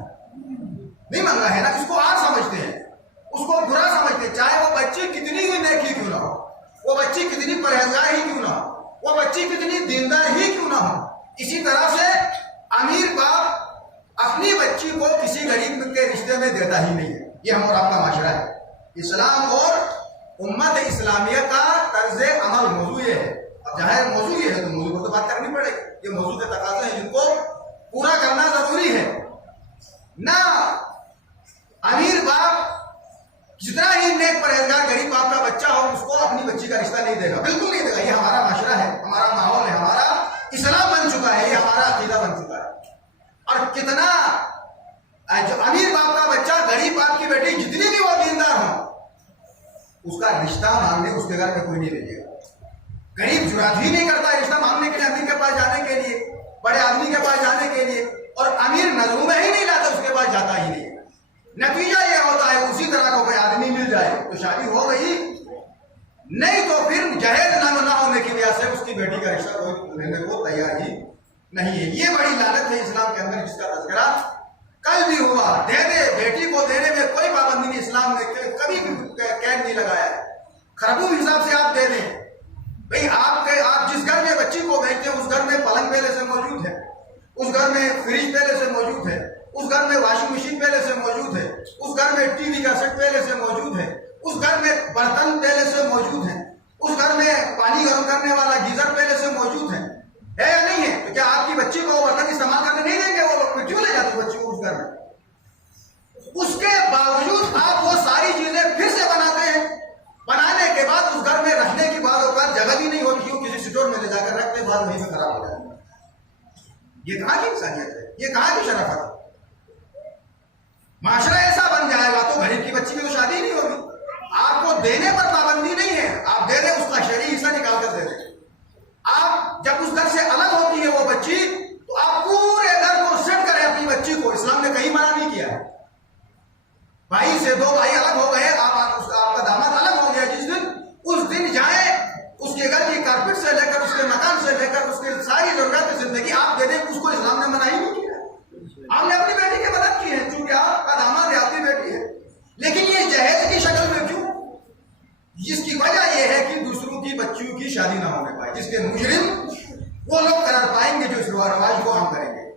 نہیں مانگا ہے نا، اس کو آر سمجھتے ہیں، اس کو برا سمجھتے ہیں، چاہے وہ بچی کتنی ہی نیکی کیوں نہ ہو، وہ بچی کتنی پرہیزگار ہی کیوں نہ ہو، وہ بچی کتنی دیندار ہی کیوں نہ ہو، اسی طرح سے امیر باپ اپنی بچی کو کسی غریب کے رشتے میں دیتا ہی نہیں ہے۔ یہ ہم اور آپ کا معاشرہ ہے۔ اسلام اور امت اسلامیہ کا طرز عمل موضوع یہ ہے۔ اب ظاہر موضوع یہ ہے تو موضوع کو تو بات کرنی پڑے گی، یہ موضوع کے تقاضے ہیں جن کو پورا کرنا ضروری ہے۔ نہ امیر باپ جتنا ہی نیک پرہیزگار غریب باپ کا بچہ ہو اس کو اپنی بچی کا رشتہ نہیں دے گا، بالکل نہیں دے گا۔ یہ ہمارا معاشرہ ہے، ہمارا ماحول ہے، ہمارا اسلام بن چکا ہے، یہ ہمارا عقیدہ بن چکا ہے۔ اور کتنا جو امیر باپ کا بچہ غریب باپ کی بیٹی جتنی بھی وہ دیندار ہو اس کا رشتہ مانگنے اس کے گھر میں کوئی نہیں لے گا۔ غریب جرات ہی نہیں کرتا رشتہ مانگنے کے لیے، امیر کے پاس جانے کے لیے، بڑے آدمی کے پاس جانے کے لیے، اور امیر نظروں میں ہی نہیں لاتا، اس کے پاس جاتا ہی نہیں۔ نتیجہ یہ ہوتا ہے اسی طرح کا کوئی آدمی مل جائے تو شادی ہو گئی، نہیں تو پھر جہیز نہ ہونے کی وجہ سے اس کی بیٹی کا رشتہ کوئی لینے کو تیار ہی نہیں ہے۔ یہ بڑی لعنت ہے اسلام کے اندر، جس کا تذکرہ کل بھی ہوا۔ دے دے بیٹی کو دینے میں کوئی پابندی نہیں، اسلام نے کبھی بھی قید نہیں لگایا ہے۔ خربوں حساب سے آپ دے دیں بھئی، آپ جس گھر میں بچی کو بھیجتے ہیں اس گھر میں پلنگ پہلے سے موجود ہے، اس گھر میں فریج پہلے سے موجود ہے، اس گھر میں واشنگ مشین پہلے سے موجود ہے، اس گھر میں ٹی وی کا سیٹ پہلے سے موجود ہے، اس گھر میں برتن پہلے سے موجود ہیں، اس گھر میں پانی گرم کرنے والا گیزر پہلے سے موجود ہے یا نہیں ہے؟ تو کیا آپ کی بچی کو وہ برتن استعمال کرنے نہیں دیں گے؟ وہ لوگ کیوں لے جاتے بچی کو اس گھر میں؟ اس کے باوجود آپ وہ ساری چیزیں پھر سے بناتے ہیں، بنانے کے بعد اس گھر میں رکھنے کی بعد اوقات جگہ بھی نہیں ہوتی، کسی اسٹور میں لے جا کر رکھتے بعد وہیں سے خراب ہو جاتا ہے۔ یہ کہاں کی انسانیت ہے؟ یہ کہاں کی شرافت ہے؟ معاشرہ ایسا بن جائے گا تو غریب کی بچی کی تو شادی نہیں ہوگی۔ آپ کو دینے پر پابندی نہیں ہے، آپ دے دیں، اس کا شرعی حصہ نکال کر دے دیں۔ آپ جب اس گھر سے الگ ہوتی ہے وہ بچی تو آپ پورے گھر کو سیٹ کریں اپنی بچی کو، اسلام نے کہیں منع نہیں کیا ہے۔ بھائی سے دو بھائی الگ ہو گئے، آپ کا داماد الگ ہو گیا، جس دن اس دن جائیں اس کے گھر کی کارپیٹ سے لے کر، اس کے مکان سے لے کر، اس کے ساری ضروریات زندگی آپ دے دیں، اس کو اسلام نے منع ہی نہیں کیا۔ آپ نے اپنی بیٹی کی مدد کی ہے چونکہ آپ کا داماد ہے، آپ کی بیٹی ہے، لیکن یہ جہیز کی شکل میں کیوں؟ جس کی وجہ یہ ہے کہ دوسروں کی بچیوں کی شادی نہ ہونے پائے، جس کے مجرم وہ لوگ قرار پائیں گے جو اس رواج کو عام کریں گے۔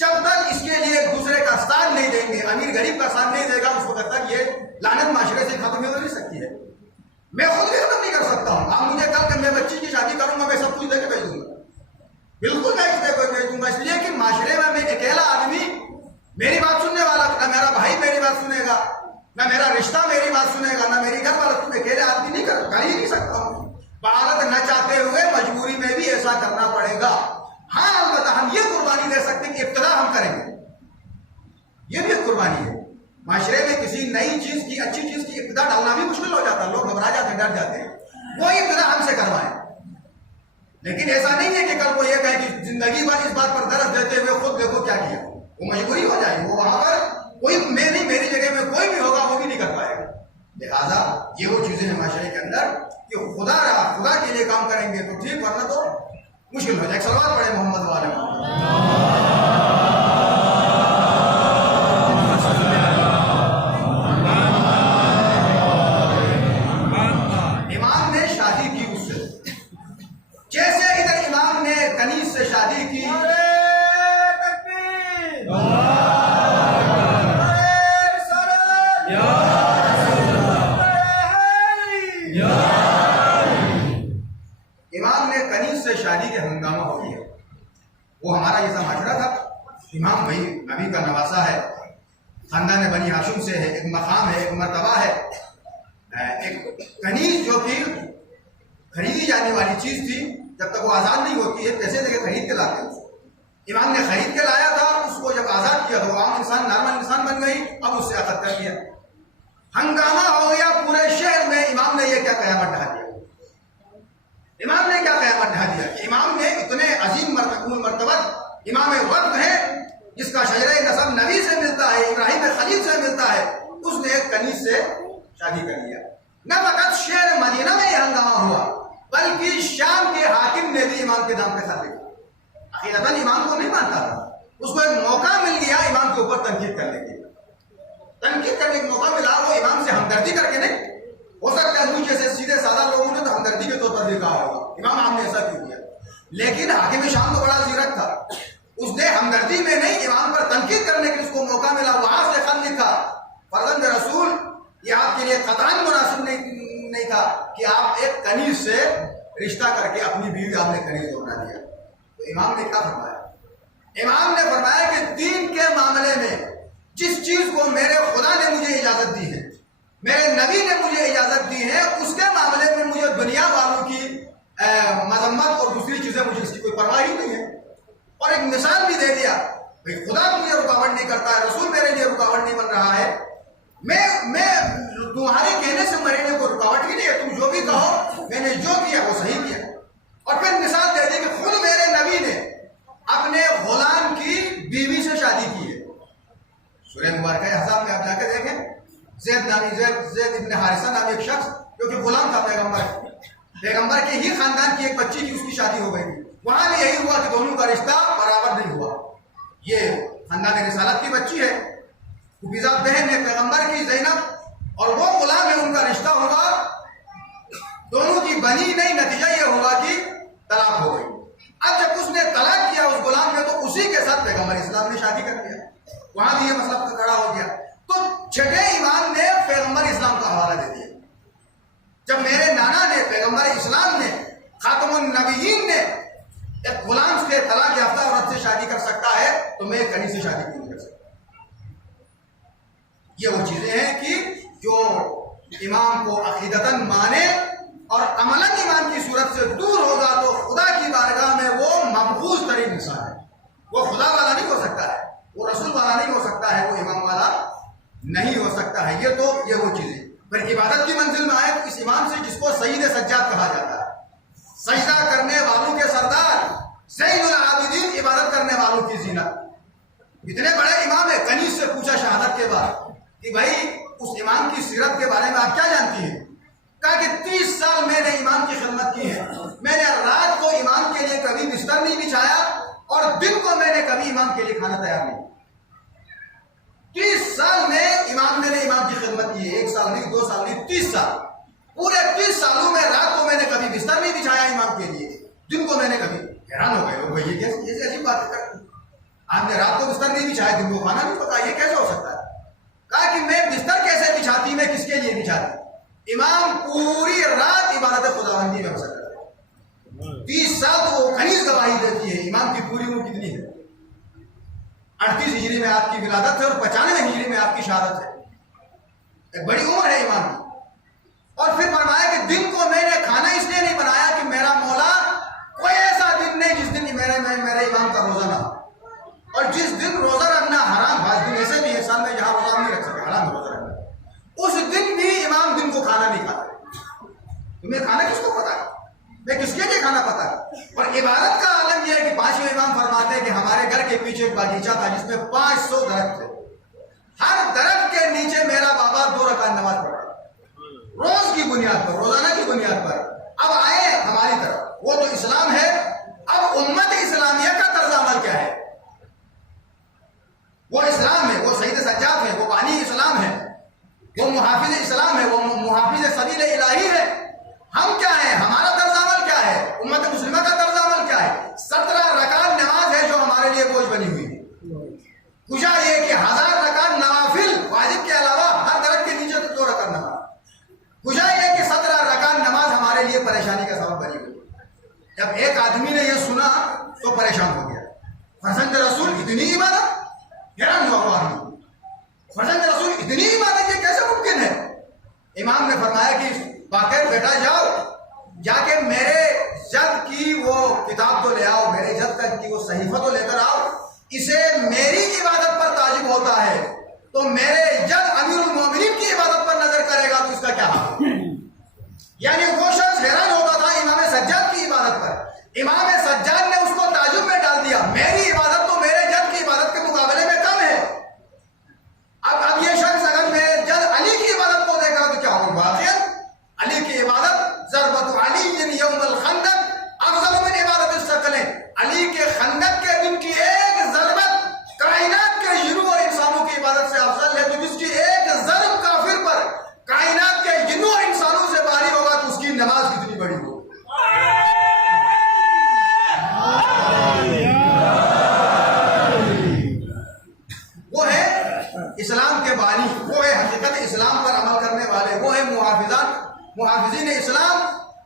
جب تک اس کے لیے دوسرے کا ساتھ نہیں دیں گے، امیر غریب کا ساتھ نہیں دے گا، اس وقت تک یہ لعنت معاشرے سے ختم ہو نہیں سکتی ہے۔ میں خود بھی ختم نہیں کر سکتا ہوں۔ آپ مجھے کل کہ میں بچی کی شادی کروں گا، میں سب کچھ دے کے بھیج دوں گا، بالکل میں اس کو بھیج دوں گا، اس لیے کہ معاشرے میں اکیلا آدمی میری بات سننے والا، نہ میرا بھائی میری بات سنے گا، نہ میرا رشتہ میری بات سنے گا، نہ میری گھر والا، تم اکیلے آدمی نہیں کر ہی نہیں سکتا ہوں۔ بغاوت نہ چاہتے ہوئے مجبوری میں بھی ایسا کرنا پڑے گا۔ ہاں البتہ ہم یہ قربانی دے سکتے ہیں کہ ابتدا ہم کریں گے، یہ بھی ایک قربانی ہے۔ معاشرے میں کسی نئی چیز کی، اچھی چیز کی ابتدا ڈالنا بھی مشکل ہو جاتا ہے، لوگ گھبرا جاتے ہیں، ڈر جاتے ہیں، وہ ابتدا ہم سے کروائیں۔ لیکن ایسا نہیں ہے کہ کل کو یہ کہے کہ زندگی بھر اس بات پر درس دیتے ہوئے خود دیکھو کیا کیا، وہ مجبوری ہو جائے گی، وہ وہاں پر کوئی میری جگہ میں کوئی بھی ہوگا وہ بھی نہیں کر پائے گا۔ لہٰذا یہ وہ چیزیں ہیں معاشرے کے اندر کہ خدا کے لیے کام کریں گے تو ٹھیک، ورنہ تو مشکل ہو جائے۔ ایک سوال پڑھے محمد والے۔ امام نے شادی کی اس سے، جیسے ادھر امام نے کنیز سے شادی کی، امام نے کنیز سے شادی کے ہنگامہ ہو گیا۔ وہ ہمارا جیسا معاشرہ تھا، امام بھائی نبی کا نواسا ہے، خاندان بنی ہاشم سے ہے، ایک مقام ہے، ایک مرتبہ ہے۔ ایک کنیز جو کہ خریدی جانے والی چیز تھی، جب تک وہ آزاد نہیں ہوتی ہے پیسے دے کے خرید کے لاتے ہیں۔ امام نے خرید کے لایا تھا، اس کو جب آزاد کیا تو عام انسان، نارمل انسان بن گئی، اب اس سے اخذ کر دیا، ہنگامہ ہو گیا پورے شہر میں۔ امام نے یہ کیا قیامت ڈھا دیا؟ امام نے کیا قیامت ڈھا دیا کہ امام نے اتنے عظیم مرتبت امام وقت ہے، جس کا شجرہ نسب نبی سے ملتا ہے، ابراہیم خلیل سے ملتا ہے، اس نے ایک کنیز سے شادی کر لیا۔ نہ فقط شہر مدینہ میں یہ ہنگامہ ہوا بلکہ شام کے حاکم نے بھی امام کے نام پہ خط لکھا۔ عقیدتاً امام کو نہیں مانتا تھا، اس کو ایک موقع مل گیا امام کے اوپر تنقید کرنے کے، تنقید کرنے کا موقع ملا، وہ امام سے ہمدردی کر کے نہیں، ہو سکتا ہے مجھ جیسے سیدھے سادہ لوگوں نے تو ہمدردی کے طور پر لکھا ہوگا امام آپ نے ایسا کیوں کیا. لیکن حاکم شام تو بڑا زیرک تھا, اس نے ہمدردی میں نہیں امام پر تنقید کرنے کے اس کو موقع ملا, وہاں سے خط لکھا فرزند رسول یہ آپ کے لیے قطعاً مناسب نہیں تھا کہ آپ ایک کنیز سے رشتہ کر کے اپنی بیوی آپ نے کنیز کو بنا دیا. تو امام نے کیا فرمایا؟ امام نے فرمایا کہ دین کے معاملے میں جس چیز کو میرے خدا نے مجھے اجازت دی ہے, میرے نبی نے مجھے اجازت دی ہے, اس کے معاملے میں مجھے دنیا والوں کی مذمت اور دوسری چیزیں مجھے اس کی کوئی پرواہ ہی نہیں ہے. اور ایک مثال بھی دے دیا, بھائی خدا مجھے رکاوٹ نہیں کرتا ہے, رسول میرے لیے رکاوٹ نہیں بن رہا ہے, میں تمہارے کہنے سے مرنے کو رکاوٹ ہی نہیں ہے, تم جو بھی کہو میں نے جو کیا وہ صحیح کیا. اور پھر مثال دے دی کہ خود میرے نبی نے اپنے غلام کی بیوی سے شادی کی ہے. سورہ مبارکہ احزاب میں آپ جا کے دیکھیں, زید ابن حارثہ نامی ایک شخص جو کہ غلام تھا پیغمبر کے ہی خاندان کی ایک بچی کی اس کی شادی ہو گئی تھی. وہاں بھی یہی ہوا کہ دونوں کا رشتہ برابر نہیں ہوا. یہ خاندان رسالت کی بچی ہے, حفیظہ بہن ہے پیغمبر کی زینب, اور وہ غلام ہے, ان کا رشتہ ہوگا, دونوں کی بنی نہیں, نتیجہ یہ ہوگا کہ طلاق ہو گئی. اب جب اس نے طلاق کیا اس غلام نے, تو اسی کے ساتھ پیغمبر اسلام نے شادی کر دیا. وہاں بھی یہ مسئلہ کھڑا ہو گیا. تو چھٹے امام نے پیغمبر اسلام کا حوالہ دے دیا. جب میرے نانا نے پیغمبر اسلام نے خاتم النبیین نے ایک غلام سے طلاق یافتہ عورت سے شادی کر سکتا ہے, تو میں ایک کنیز سے شادی کیوں نہیں کر سکتا؟ یہ وہ چیزیں ہیں کہ جو امام کو عقیدتاً مانے اور عملاً ایمان کی صورت سے دور ہوگا تو خدا کی بارگاہ میں وہ مقبوض ترین انسان ہے. وہ خدا والا نہیں ہو سکتا ہے, وہ رسول والا نہیں ہو سکتا ہے, وہ امام والا نہیں ہو سکتا ہے. یہ وہ چیزیں. پھر عبادت کی منزل میں آئے تو اس امام سے جس کو سید سجاد کہا جاتا ہے, سجدہ کرنے والوں کے سردار, زین العابدین, عبادت کرنے والوں کی زینت, اتنے بڑے امام ہے. کنیز سے پوچھا شہادت کے بعد کہ بھائی اس امام کی سیرت کے بارے میں آپ کیا جانتی ہیں؟ کہا کہ 30 سال میں نے امام کی خدمت کی ہے, میں نے رات کو امام کے لیے کبھی بستر نہیں بچھایا اور دن کو میں نے کبھی امام کے لیے کھانا تیار نہیں. 30 سال میں میں نے امام کی خدمت کی ہے, 1 سال نہیں, 2 سال نہیں, 30 سال. پورے 30 سالوں میں رات کو میں نے کبھی بستر نہیں بچھایا امام کے لیے, دن کو میں نے کبھی. حیران ہو گئے لوگ, بھائی یہ کیسے عجیب بات ہے, آپ نے رات کو بستر نہیں بچھایا, دن کو کھانا نہیں پکایا, یہ کیسے ہو سکتا ہے؟ کہا کہ میں بستر کیسے بچھاتی, میں کس کے لیے بچھاتی؟ امام پوری رات عبادت خداوندی میں بسر کرتا ہے. 30 سال تو وہ کنیز گواہی دیتی ہے. امام کی پوری عمر کتنی ہے؟ 38 ہجری میں آپ کی ولادت ہے اور 95 ہجری میں آپ کی شہادت ہے. ایک بڑی عمر ہے امام کی. اور پھر فرمایا کہ دن کو میں نے کھانا اس لیے نہیں بنایا کہ میرا مولا کوئی ایسا دن نہیں جس دن میرے امام کا روزہ نہ ہو, اور جس دن روزہ رکھنا حرام, بعض دن ایسے بھی انسان میں جہاں روزہ نہیں رکھ سکے, حرام ہے روزہ رکھنا, اس دن بھی امام دن کو کھانا نہیں کھاتا. تمہیں کھانا کس کو پتا ہے, میں کس کے لیے کھانا پتا ہے؟ اور عبادت کا عالم یہ ہے کہ 5ویں امام فرماتے ہیں کہ ہمارے گھر کے پیچھے ایک باغیچہ تھا جس میں 500 درخت تھے. ہر درخت کے نیچے میرا بابا 2 رکعت نماز پڑھا روز کی بنیاد پر, روزانہ کی بنیاد پر. اب آئے ہماری طرف, وہ تو اسلام ہے. اب امت اسلامیہ کا طرز عمل کیا ہے؟ وہ اسلام ہے, وہ سید سجاد ہے, وہ بانی اسلام ہے, وہ محافظ اسلام ہے, وہ محافظ سبیل الہی ہے. ہم کیا ہیں؟ ہمارا طرز عمل کیا ہے؟ امت مسلمہ کا طرز عمل کیا ہے؟ 17 رکعت نماز ہے جو ہمارے لیے بوجھ بنی ہوئی ہے. کچھ یہ کہ 1000 رکعت نوافل واجب کے علاوہ ہر درخت کے نیچے 2 رکعت نماز. کچھ یہ کہ 17 رکعت نماز ہمارے لیے پریشانی کا سبب بنی ہوئی. جب ایک آدمی نے یہ سنا تو پریشان ہو گیا. فرزند رسول اتنی عبادت, حیران ہوا آدمی, فرزند رسول اتنی عبادت, یہ کیسے ممکن ہے؟ امام نے فرمایا کہ باقر بیٹا جاؤ, جا کے میرے جد کی وہ کتاب تو لے آؤ, میرے جد کی وہ صحیفہ تو لے کر آؤ. اسے میری عبادت پر تعجب ہوتا ہے تو میرے جد امیر المومنین کی عبادت پر نظر کرے گا تو اس کا کیا حال؟ یعنی وہ شخص حیران ہوتا تھا امام سجاد کی عبادت پر. امام سجاد نے اس کو تعجب میں ڈال دیا, میری عبادت تو میرے جد کی عبادت کے مقابلے میں کم ہے. اب یہ شخص اگر میرے جد علی کی عبادت کو دیکھ رہا تو کیا ہوگا؟ واقعا علی کی عبادت ضربت علی یوم الخندق افضل من عبادت الثقلین, علی کے خندق کے دن کی ایک ضربت کائنات کے جنوں اور انسانوں کی عبادت سے افضل ہے. تو جس کی ایک ضرب کافر پر کائنات کے جنوں اور انسانوں سے باری ہوگا تو اس کی نماز کتنی بڑی ہوگی. اسلام کے بانی، وہ ہے حقیقت اسلام پر عمل کرنے والے، وہ ہے محافظین اسلام.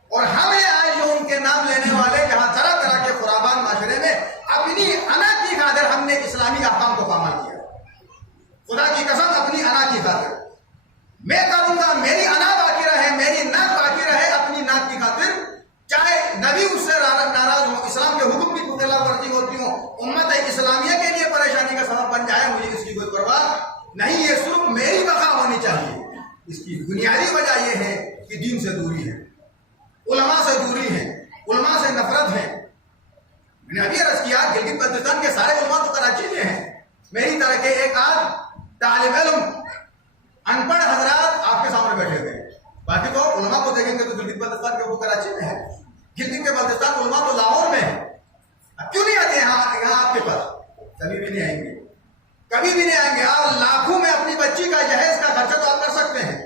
اور ہمیں آج جو ان کے نام لینے والے جہاں طرح طرح کے خرابات معاشرے میں اپنی انا کی خاطر ہم نے اسلامی احکام کو پامال کیا. خدا کی قسم اپنی انا کی خاطر میں کروں گا، میری انا باقی رہے، میری ناک باقی رہے، اپنی ناک کی خاطر چاہے نبی اس سے ناراض ہو، اسلام کے حکم کی خلاف ورزی ہوتی ہو، امت اسلامیہ کے لیے پریشانی کا سبب بن جائے، مجھے اس کی کوئی پرواہ نہیں. یہ صرف میری بقا ہونی چاہیے. اس کی بنیادی وجہ یہ ہے کہ دین سے دوری ہے، علماء سے دوری ہے، علماء سے نفرت ہے. میں نے ابھی عرض کیا گلگت بلتستان کے سارے علماء تو کراچی میں ہیں. میری طرح کے ایک آدھ طالب علم ان پڑھ حضرات آپ کے سامنے بیٹھے ہوئے ہیں. باقی تو علماء کو دیکھیں گے تو گلگت بلتستان کے وہ کراچی میں ہے، گلگت کے بلتستان علماء تو لاہور میں ہے. اب کیوں نہیں آتے یہاں آپ کے پاس؟ کبھی بھی نہیں آئیں گے، کبھی بھی نہیں آئیں گے. آپ لاکھوں میں اپنی بچی کا جہیز کا خرچہ تو آپ کر سکتے ہیں،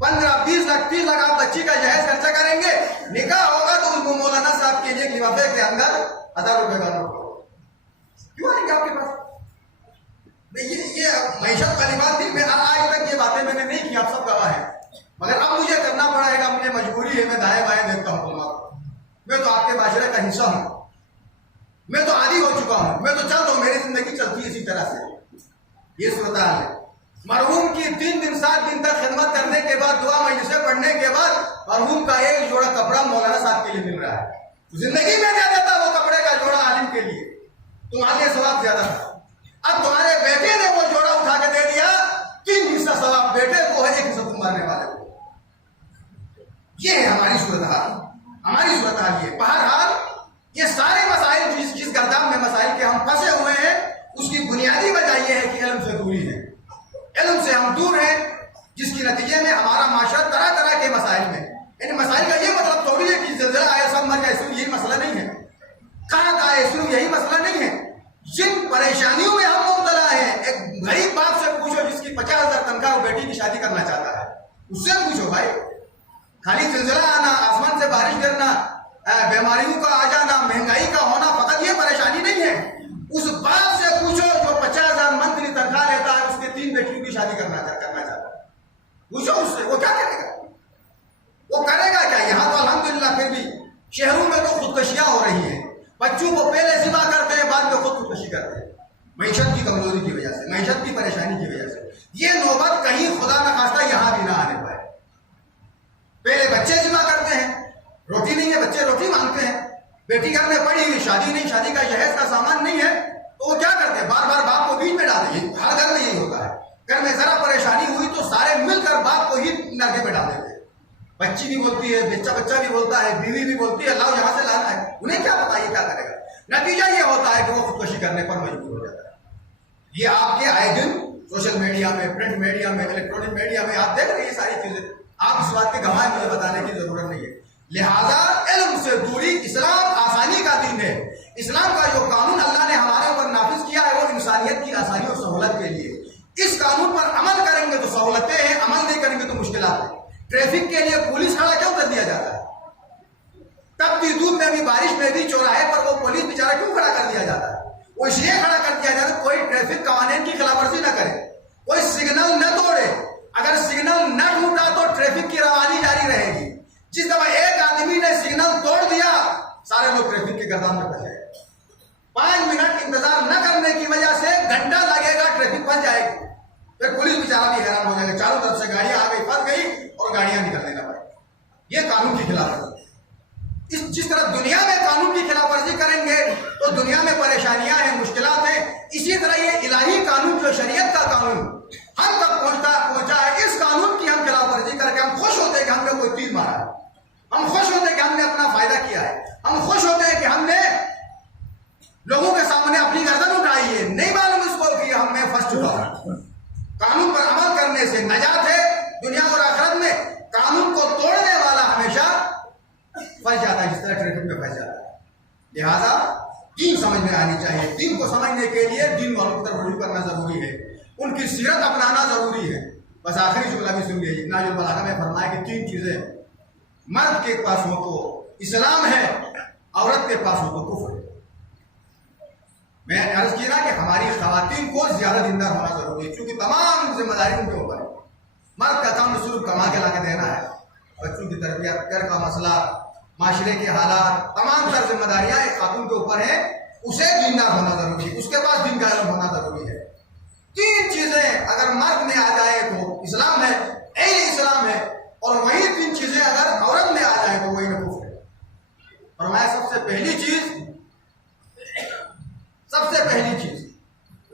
15 20 لاکھ 30 لاکھ آپ بچی کا جہیز خرچہ کریں گے، نکاح ہوگا تو اس کو مولانا صاحب کے لیے لفافے کے اندر 1000 روپے کا نوٹ ہوگا. کیوں آئیں گے آپ کے پاس؟ یہ معیشت والی بات تھی. میں آج تک یہ باتیں میں نے نہیں کی، آپ سب گواہ ہیں، مگر اب مجھے کرنا پڑے گا، مجھے مجبوری ہے. میں دائیں بائیں دیکھتا ہوں، میں تو آپ کے معاشرے کا حصہ ہوں، میں تو عادی ہو چکا ہوں، میں تو چلتا ہوں، میری زندگی چلتی ہے اسی طرح سے. یہ صورتحال ہے. مرحوم کی 3 دن 7 دن تک خدمت کرنے کے بعد، دعا مجلسیں پڑھنے کے بعد مرحوم کا ایک جوڑا کپڑا مولانا صاحب کے لیے مل رہا ہے. زندگی میں دے دیتا وہ کپڑے کا جوڑا عالم کے لیے، تمہارے ثواب زیادہ تھا. اب تمہارے بیٹے نے وہ جوڑا اٹھا کے دے دیا، 3 حصہ ثواب بیٹے کو ہے، 1 حصہ تم مارنے والے کو. یہ ہے ہماری صورتحال، ہماری صورتحال یہ. بہرحال یہ سارے مسائل جس گرداب میں مسائل کے ہم پھنسے ہوئے ہیں، اس کی بنیادی وجہ یہ ہے کہ علم سے دوری ہے. علم سے ہم دور ہیں، جس کے نتیجے میں ہمارا معاشرہ طرح طرح کے مسائل میں. ان مسائل کا یہ مطلب تھوڑی ہے کہ زلزلہ آئے سب مر جائے، صرف یہی مسئلہ نہیں ہے. قحط آئے صرف یہی مسئلہ نہیں ہے. جن پریشانیوں میں ہم مبتلا ہیں، ایک غریب باپ سے پوچھو جس کی 50,000 تنخواہ وہ بیٹی کی شادی کرنا چاہتا ہے، اس سے پوچھو بھائی. خالی زلزلہ آنا، آسمان سے بارش گرنا، بیماریوں کا آ جانا، مہنگائی کا ہونا فقط یہ پریشانی نہیں ہے. اس باپ سے پوچھو جو 50,000 منتھلی تنخواہ لیتا ہے، اس کے 3 بیٹیوں کی شادی کرنا چاہتا ہے. پوچھو اس سے، وہ کیا کرے گا؟ وہ کرے گا کیا؟ یہاں تو الحمدللہ پھر بھی شہروں میں تو خودکشیاں ہو رہی ہیں، بچوں کو پہلے ذبح کرتے ہیں، بعد میں خودکشی کرتے ہیں، معیشت کی کمزوری کی وجہ سے، معیشت کی پریشانی کی وجہ سے. یہ نوبت کہیں خدا نہ خواستہ یہاں بھی نہ آنے پائے. پہلے بچے ذبح کرتے ہیں، روٹی نہیں ہے بچے روٹی مانگتے ہیں، بیٹی گھر میں پڑی ہوئی، شادی نہیں، شادی کا جہیز کا سامان نہیں ہے، تو وہ کیا کرتے ہیں؟ بار بار باپ کو بیچ میں ڈال دیں. ہر گھر میں یہی ہوتا ہے. گھر میں ذرا پریشانی ہوئی تو سارے مل کر باپ کو ہی نرگے میں ڈال دیتے ہیں. بچی بھی بولتی ہے، بچہ بھی بولتا ہے، بیوی بھی بولتی ہے اللہ یہاں سے لانا ہے. انہیں کیا پتا یہ کیا کرے گا؟ نتیجہ یہ ہوتا ہے کہ وہ خودکشی کرنے پر مجبور ہو جاتا ہے. یہ آپ کے آئے دن سوشل میڈیا میں، پرنٹ میڈیا میں، الیکٹرانک میڈیا میں آپ دیکھ رہے ہیں یہ ساری چیزیں. آپ اس بات کے گواہ ہیں، مجھے بتانے کی ضرورت نہیں ہے. لہذا علم سے دوری. اسلام آسانی کا دین ہے. اسلام کا جو قانون اللہ نے ہمارے اوپر نافذ کیا ہے وہ انسانیت کی آسانی اور سہولت کے لیے. اس قانون پر عمل کریں گے تو سہولتیں ہیں، عمل نہیں کریں گے تو مشکلات ہیں. ٹریفک کے لیے پولیس کھڑا کیوں کر دیا جاتا ہے؟ تبتی دھوپ میں بھی، بارش میں بھی، چوراہے پر وہ پولیس بیچارہ کیوں کھڑا کر دیا جاتا ہے؟ وہ اس لیے کھڑا کر دیا جاتا ہے کوئی ٹریفک قوانین کی خلاف ورزی نہ کرے، کوئی سگنل نہ توڑے. اگر سگنل نہ ٹوٹا تو ٹریفک کی روانی جاری رہے گی. جس دفعہ ایک آدمی نے سگنل توڑ دیا، سارے لوگ ٹریفک کے گردان میں پھنس جائے. 5 منٹ انتظار نہ کرنے کی وجہ سے گھنٹہ لگے گا، ٹریفک پھنس جائے گی. پھر پولیس بیچارہ بھی حیران ہو جائے گا، چاروں طرف سے گاڑیاں آ گئی، پھنس گئی اور گاڑیاں نکلنے کا پڑے. یہ قانون کی خلاف ورزی. جس طرح دنیا میں قانون کی خلاف ورزی کریں گے تو دنیا میں پریشانیاں ہیں، مشکلات ہیں، اسی طرح یہ الہی قانون جو شریعت کا قانون ہم تک پہنچا ہے، اس قانون کی ہم خلاف ورزی کر کے ہم خوش ہوتے ہیں کہ ہم نے کوئی تیر مارا ہے، ہم خوش ہوتے ہیں کہ ہم نے اپنا فائدہ کیا ہے، ہم خوش ہوتے ہیں کہ ہم نے لوگوں کے سامنے اپنی گردن اٹھائی ہے. نہیں معلوم اس کو کہ ہم میں پھنس چکا ہوں. قانون پر عمل کرنے سے نجات ہے دنیا اور آخرت میں. قانون کو توڑنے والا ہمیشہ پھنس جاتا ہے، جس طرح ٹریفک میں پھنس جاتا ہے. لہذا دین سمجھ میں آنی چاہیے. دین کو سمجھنے کے لیے دین والوں کی طرف رجوع کرنا ضروری ہے، ان کی سیرت اپنانا ضروری ہے. بس آخری جملہ بھی سن لیجیے. ناج البلاغہ میں فرمایا کہ 3 چیزیں مرد کے پاس ہو تو اسلام ہے، عورت کے پاس ہو تو کفر ہے. میں نے عرض کی نا کہ ہماری خواتین کو زیادہ دیندار ہونا ضروری ہے، کیونکہ تمام ذمہ داری ان کے اوپر ہے۔ مرد کا کام صرف کما کے لا کے دینا ہے، بچوں کی تربیت، گھر کا مسئلہ، معاشرے کے حالات، تمام تر ذمہ داریاں ایک خاتون کے اوپر ہیں، اسے دیندار ہونا ضروری ہے، اس کے پاس دین کا علم ہونا ضروری ہے۔ تین چیزیں اگر مرد میں آ جائے تو اسلام ہے، اسلام ہے، اور وہی تین چیزیں اگر عورت میں آ جائے تو وہی کفر ہے۔ فرمایا سب سے پہلی چیز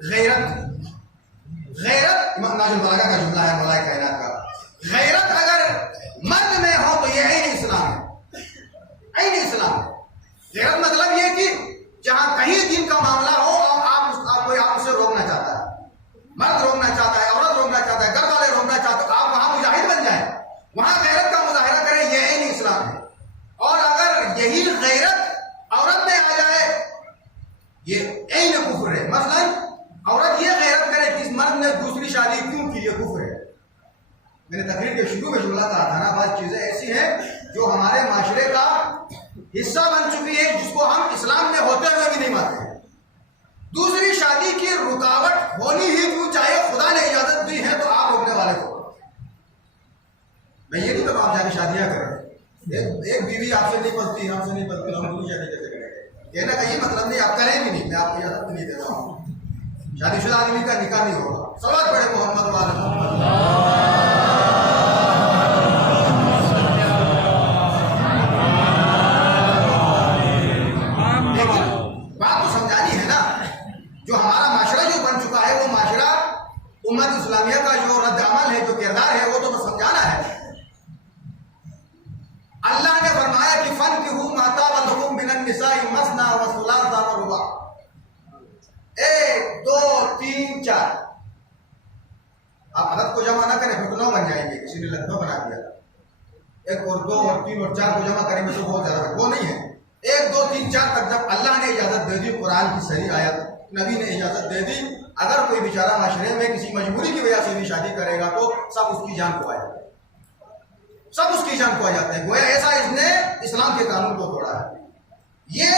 غیرت۔ غیرت ناز البلاغہ کا جملہ ہے مولا کائنات کا۔ غیرت اگر مرد میں ہو تو یہ عین اسلام ہے، عین اسلام ہے۔ غیرت مطلب یہ کہ جہاں کہیں دین کا معاملہ ہو اور آپ اسے روکنا چاہتا ہے، مرد روکنا چاہتا ہے، عورت روکنا چاہتا ہے، گھر والے روکنا چاہتے ہیں، آپ وہاں مجاہد بن جائیں، وہاں غیرت کا مظاہرہ کریں، یہ عین اسلام ہے۔ اور اگر یہی غیرت عورت میں آ جائے یہ عین کفر ہے۔ مثلا عورت یہ غیرت کرے کہ اس مرد نے دوسری شادی کیوں کی، یہ کفر ہے۔ میں نے تقریر کے شروع میں جملہ کہا تھا نا، بعض چیزیں ایسی ہیں جو ہمارے معاشرے کا حصہ بن چکی ہے جس کو ہم اسلام میں ہوتے ہوئے بھی نہیں مانتے ہیں۔ دوسری شادی کی رکاوٹ ہونی ہی کیوں چاہیے، خدا نے اجازت دی ہے تو آپ روکنے والے کو۔ میں یہ نہیں کہتا آپ جا کے شادیاں کریں، ایک بیوی آپ سے نہیں پلتی، ہم سے نہیں پلتی، ہم دوسری شادی کیسے کریں؟ کہنے کا یہ مطلب نہیں، آپ کریں بھی نہیں، میں آپ کو اجازت نہیں دیتا ہوں۔ شادی شدہ آدمی کا نکاح نہیں ہوگا۔ صلوات پڑھے محمد وعلی محمد۔ بات تو سمجھانی ہے نا، جو ہمارا معاشرہ جو بن چکا ہے وہ معاشرہ امت اسلامیہ کا جو رد عمل ہے، جو کردار ہے، وہ تو سمجھانا ہے۔ اللہ نے فرمایا کہ فَانكِحُوا مَا طَابَ لَكُم مِّنَ النِّسَاءِ مَثْنَىٰ وَثُلَاثَ وَرُبَاعَ، 1 2 3 4۔ آپ عدد کو جمع نہ کریں پھر تو 9 بن جائیں گے، کسی نے لکھنؤ بنا دیا، 1 اور 2 اور 3 اور 4 کو جمع کریں گے تو بہت زیادہ ہے، وہ نہیں ہے۔ 1 2 3 4 تک جب اللہ نے اجازت دے دی، قرآن کی صحیح آیت، نبی نے اجازت دے دی، اگر کوئی بیچارہ معاشرے میں کسی مجبوری کی وجہ سے بھی شادی کرے گا تو سب اس کی جان کو آ جاتے ہیں، سب اس کی جان کو آ جاتے ہیں، گویا ایسا اس نے اسلام کے قانون کو توڑا ہے۔ یہ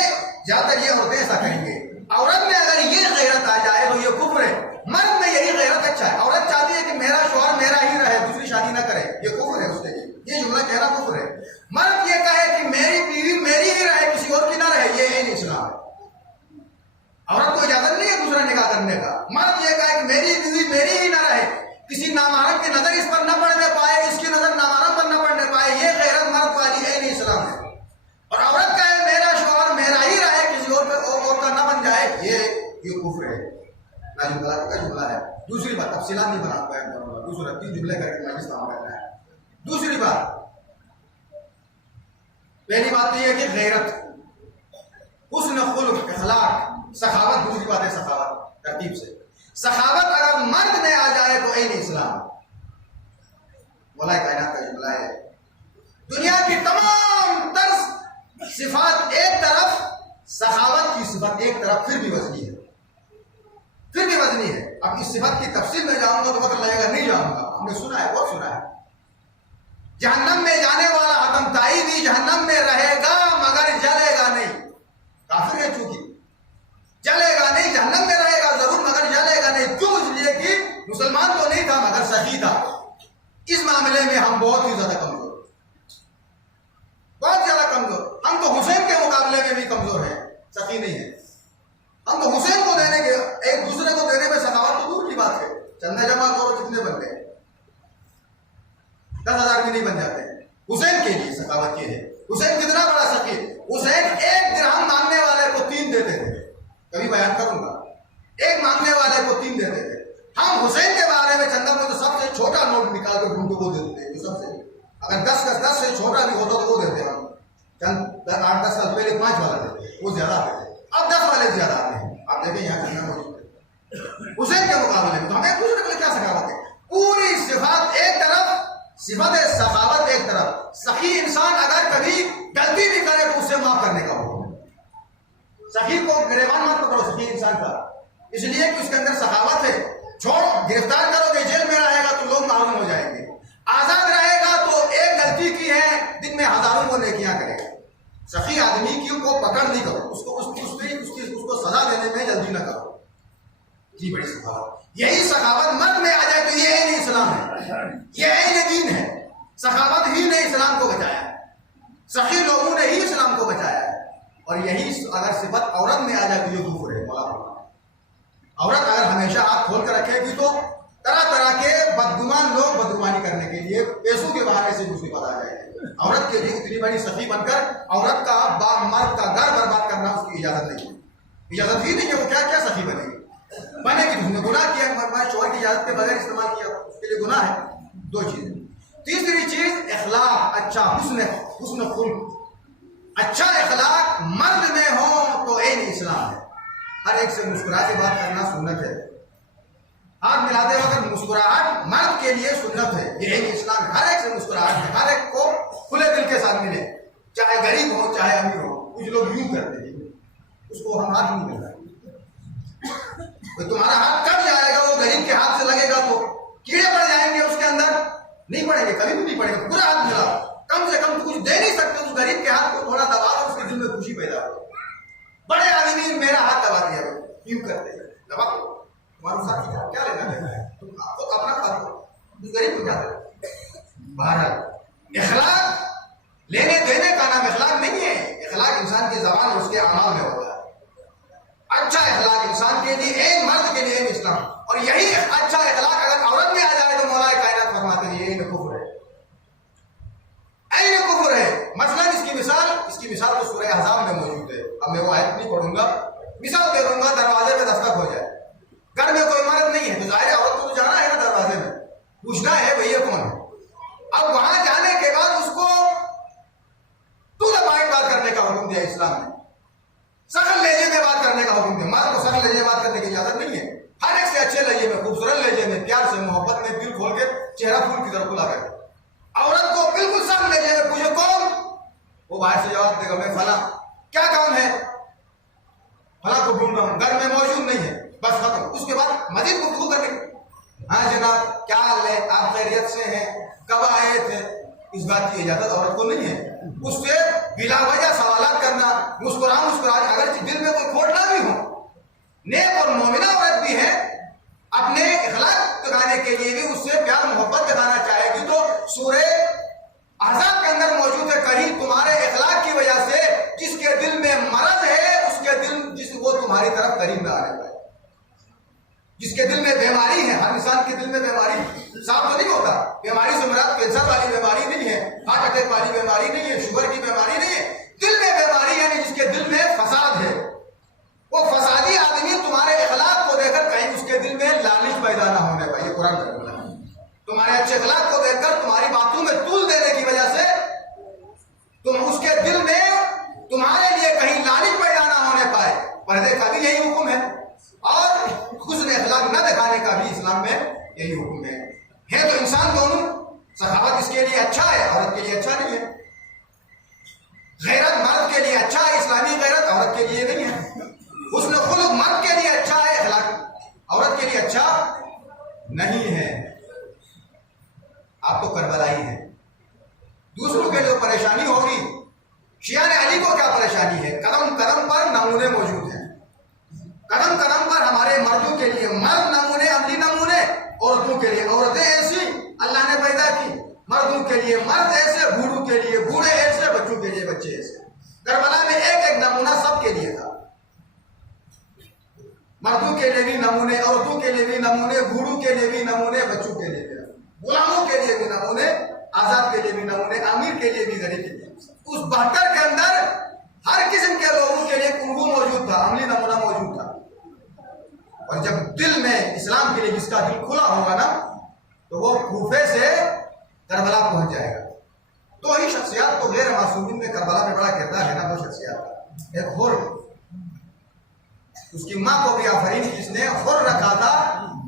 زیادہ تر یہ عورتیں ایسا کریں گے۔ عورت میں اگر یہ غیرت آ جائے تو یہ کفر ہے۔ مرد میں یہی غیرت اچھا ہے، عورت چاہتی ہے کہ میرا شوہر میرا ہی رہے، دوسری شادی نہ کرے، یہ کفر ہے اس کے لیے، یہ جملہ کہنا کفر ہے۔ مرد یہ کہے کہ میری بیوی میری ہی رہے، کسی اور کی نہ رہے، یہ عین اسلام ہے۔ عورت کو اجازت نہیں ہے دوسرا نکاح کرنے کا۔ مرد یہ کہے کہ میری بیوی میری ہی نہ رہے، کسی نامحرم کی نظر اس پر نہ پڑنے پائے، اس کی نظر نامحرم پر نہ پڑنے پائے، یہ غیرت مرد والی عین اسلام ہے۔ اور عورت کہے میرا شوہر میرا ہی رہے، کسی اور کا نہ بن جائے، یہ کفر ہے۔ ناجم طلاق کا جملہ ہے۔ دوسری بات، تفصیلات نہیں بنا پایا، دوسرا 3 جملے کر کے مجلس کام کرنا ہے۔ دوسری بات، پہلی بات تو یہ ہے کہ غیرت، حسن خلق، اخلاق، سخاوت۔ دوسری بات ہے سخاوت، ترتیب سے سخاوت اگر مرد میں آ جائے تو عین اسلام۔ مولا کائنات کا جملہ ہے، دنیا کی تمام تر صفات ایک طرف، سخاوت کی صفت ایک طرف، پھر بھی وزنی ہے، پھر بھی وزنی ہے۔ اب اس صفت کی تفصیل میں جاؤں گا تو وقت لگے گا، نہیں جاؤں گا، ہم نے سنا ہے، بہت سنا ہے۔ جہنم میں جانے والا حتم تائی بھی جہنم میں رہے گا مگر جلے گا نہیں، کافر ہے چونکہ، جلے گا نہیں، جہنم میں رہے گا ضرور مگر جلے گا نہیں۔ کیوں؟ اس لیے کہ مسلمان تو نہیں تھا مگر سخی تھا۔ اس معاملے میں ہم بہت ہی زیادہ کمزور، بہت زیادہ کمزور۔ ہم تو حسین کے مقابلے میں بھی کمزور ہیں، سخی نہیں ہے۔ ہم تو حسین کو دینے کے، ایک دوسرے کو دینے میں سخاوت تو دور کی بات ہے، چندہ جمع کرو کتنے بنتے ہیں، 10,000 بھی نہیں بن جاتے ہیں۔ حسین کے لیے سخاوت یہ ہے۔ حسین کتنا بڑا سخی، حسین 1 درہم مانگنے والے کو 3 دیتے تھے، کبھی بیان کروں گا، 1 مانگنے والے کو 3 دیتے تھے۔ ہم حسین کے بارے میں چندہ میں تو سب سے چھوٹا نوٹ نکال کر ڈھونڈ کو وہ دیتے تھے، سب سے، اگر 10 سے چھوٹا بھی ہوتا تو وہ دیتے ہم، چند 8-10 سال پہلے 5 والا دیتے، وہ زیادہ آتے تھے، اب 10 والے زیادہ آتے ہیں۔ آپ دیکھیں یہاں چندہ موجود ہے حسین کے مقابلے میں، تو ہمیں دوسرے کے لیے کیا سخاوت ہے؟ پوری صفات ایک طرف، صفت سخاوت ایک طرف۔ سخی انسان اگر کبھی غلطی بھی کرے تو اسے معاف کرنے کا حکم ہے۔ سخی کو گریبان مت پکڑو سخی انسان کا، اس لیے کہ اس کے اندر سخاوت ہے۔ چھوڑو، گرفتار کرو گے، جیل میں رہے گا تو لوگ معلوم ہو جائیں گے، آزاد رہے گا تو ایک غلطی کی ہے دن میں ہزاروں کو نیکیاں کرے گا۔ سخی آدمی کی کو پکڑ نہیں کرو، اس کو سزا دینے میں جلدی نہ کرو۔ سخاوت مرد میں آ جائے تو یہ عین اسلام ہے، یہ عین دین ہے. سخاوت ہی نے اسلام کو بچایا ہے، سخی لوگوں نے ہی اسلام کو بچایا ہے. اور یہی اگر صفت عورت میں آ جائے تو یہ کفر ہے. عورت اگر ہمیشہ ہاتھ کھول کر رکھے گی تو طرح طرح کے بدگمان لوگ بدگمانی کرنے کے لیے پیسوں کے بہانے سے مصیبت آ جائے گی. عورت کے لیے اتنی بڑی سخی بن کر عورت کا مرد کا گھر برباد کرنا اس کی اجازت نہیں ہے، اجازت ہی نہیں ہے. وہ کیا سخی بنے گی؟ بنے گی تو اس نے گناہ کیا، شوہر کی اجازت کے بغیر استعمال کیا، اس کے لیے گناہ ہے. دو چیزیں. تیسری چیز اخلاق، اچھا حسن خلق. اچھا اخلاق مرد میں ہو تو عین اسلام ہے. ہر ایک سے مسکرا کے بات کرنا سنت ہے. ہاتھ ملاتے وقت مسکراہٹ مرد کے لیے سنت ہے، یہ عین اسلام ہے. ہر ایک سے مسکراہٹ ہے، ہر ایک کو کھلے دل کے ساتھ ملے، چاہے غریب ہو چاہے امیر ہو. کچھ لوگ یوں کرتے ہیں، اس کو ہم ہاتھ نہیں ملتا. تمہارا ہاتھ کب جائے گا؟ وہ غریب کے ہاتھ سے لگے گا تو کیڑے پڑ جائیں گے اس کے اندر، نہیں پڑیں گے، کبھی بھی نہیں پڑیں گے. پورا ہاتھ ملا، کم سے کم کچھ دے نہیں سکتے، اس غریب کے ہاتھ کو تھوڑا دبا دو، اس کے دل میں خوشی پیدا ہو. بڑے آدمی میرا ہاتھ دبا دیا، یوں کرتے ہیں، دبا دو. تمہارا ساتھی کیا لینا دینا ہے؟ تم آپ کو اپنا کر دو، اس غریب کو کیا دے. بہرحال اخلاق لینے دینے کا نام اخلاق نہیں ہے. اخلاق انسان کی زبان اور اس کے اعمال میں ہوتا ہے. اچھا اخلاق انسان کے لیے عین مرد کے لیے اسلام. اور یہی اچھا اخلاق اگر عورت میں آ جائے تو مولا کائنات فرماتے ہیں یہ عین کفر ہے، عین کفر ہے. مثلا اس کی مثال تو سورہ احزاب میں موجود ہے. اب میں وہ آیت نہیں پڑھوں گا، مثال دے دوں گا. دروازے میں دستک ہو جائے، گھر میں کوئی مرد نہیں ہے تو ظاہر عورت کو تو جانا ہے نا دروازے میں، پوچھنا ہے بھیا کون ہے. اب وہاں جانے کے بعد اس کو تو پوائنٹ بات کرنے کا حکم دیا اسلام نے، سخت لہجے میں بات کرنے کا حکم دیا. مرد کو سخت لہجے میں بات کرنے کی اجازت نہیں ہے. ہر ایک سے اچھے لہجے میں، خوبصورت لہجے میں، پیار سے، محبت میں، دل کھول کے، چہرہ پھول کی طرف کھلا کر. عورت کو بالکل سخت لہجے میں پوچھے کون، وہ باہر سے جواب دے گا میں فلاں. کیا کام ہے؟ فلاں کو ڈھونڈ رہا ہوں، گھر میں موجود نہیں ہے، بس ختم. اس کے بعد مزید گفتگو کرنے، ہاں جناب کیا حال ہے، آپ خیریت سے ہیں، کب آئے تھے. اس بات کی اجازت عورت کو نہیں ہے. اس سے بلا وجہ سوالات کرنا، مسکرا اگر دل میں کوئی کھوٹ نہ بھی ہو. نیک اور مومنہ عورت بھی ہے، اپنے اخلاق دکھانے کے لیے بھی اس سے پیار محبت دکھانا چاہے گی تو سورہ احزاب کے اندر موجود ہے. کہیں تمہارے اخلاق کی وجہ سے جس کے دل میں مرض ہے اس کے دل وہ تمہاری طرف قریب نہ آنے پائے. جس کے دل میں بیماری ہے، ہر انسان کے دل میں بیماری صاف تو نہیں ہوتا. بیماری سے مراد کینسر والی بیماری نہیں ہے، ہارٹ اٹیک والی بیماری نہیں ہے، شوگر کی بیماری نہیں ہے. دل میں بیماری یعنی جس کے دل میں فساد ہے. وہ فسادی آدمی تمہارے اخلاق کو دیکھ کر کہیں اس کے دل میں لالچ پیدا نہ ہونے پائے. یہ قرآن کا کہنا ہے. تمہارے اچھے اخلاق کو دیکھ کر تمہاری باتوں میں طول دینے کی وجہ سے تم اس کے دل میں تمہارے لیے کہیں لالچ پیدا نہ ہونے پائے. پردے کا بھی یہی حکم ہے اور حسن اخلاق نہ دکھانے کا بھی اسلام میں یہی حکم ہے. تو انسان دونوں، سخاوت اس کے لیے اچھا ہے، عورت کے لیے اچھا نہیں ہے. غیرت مرد کے لیے اچھا ہے، اسلامی غیرت عورت کے لیے نہیں ہے. حسن خلق مرد کے لیے اچھا ہے، اخلاق عورت کے لیے اچھا نہیں ہے. آپ تو کربلائی ہیں، دوسروں کے لیے پریشانی ہوگی. شیعہ علی کو کیا پریشانی ہے؟ قدم قدم پر نمونے موجود ہیں. قدم قدم پر ہمارے مردوں کے لیے مرد نمونے، عملی نمونے. عورتوں کے لیے عورتیں ایسی اللہ نے پیدا کی، مردوں کے لیے مرد ایسے، بوڑھوں کے لیے بوڑھے ایسے، بچوں کے لیے بچے ایسے. کربلا میں ایک ایک نمونہ سب کے لیے تھا. مردوں کے لیے بھی نمونے، عورتوں کے لیے بھی نمونے، بوڑھوں کے لیے بھی نمونے، بچوں کے لیے بھی نمونے، غلاموں کے لیے بھی نمونے، آزاد کے لیے بھی نمونے، امیر کے لیے بھی، غریب کے لیے. اس 72 کے اندر ہر قسم کے لوگوں کے لیے کنگو موجود تھا، عملی نمونہ موجود تھا. اور جب دل میں اسلام کے لیے جس کا دل کھلا ہوگا نا تو وہ کوفے سے کربلا پہنچ جائے گا. تو ہی شخصیات تو غیر معصومین میں کربلا میں بڑا کردار ہے نا. دو شخصیات، ایک حر، اس کی ماں کو بھی آفرین کی جس نے حر رکھا تھا،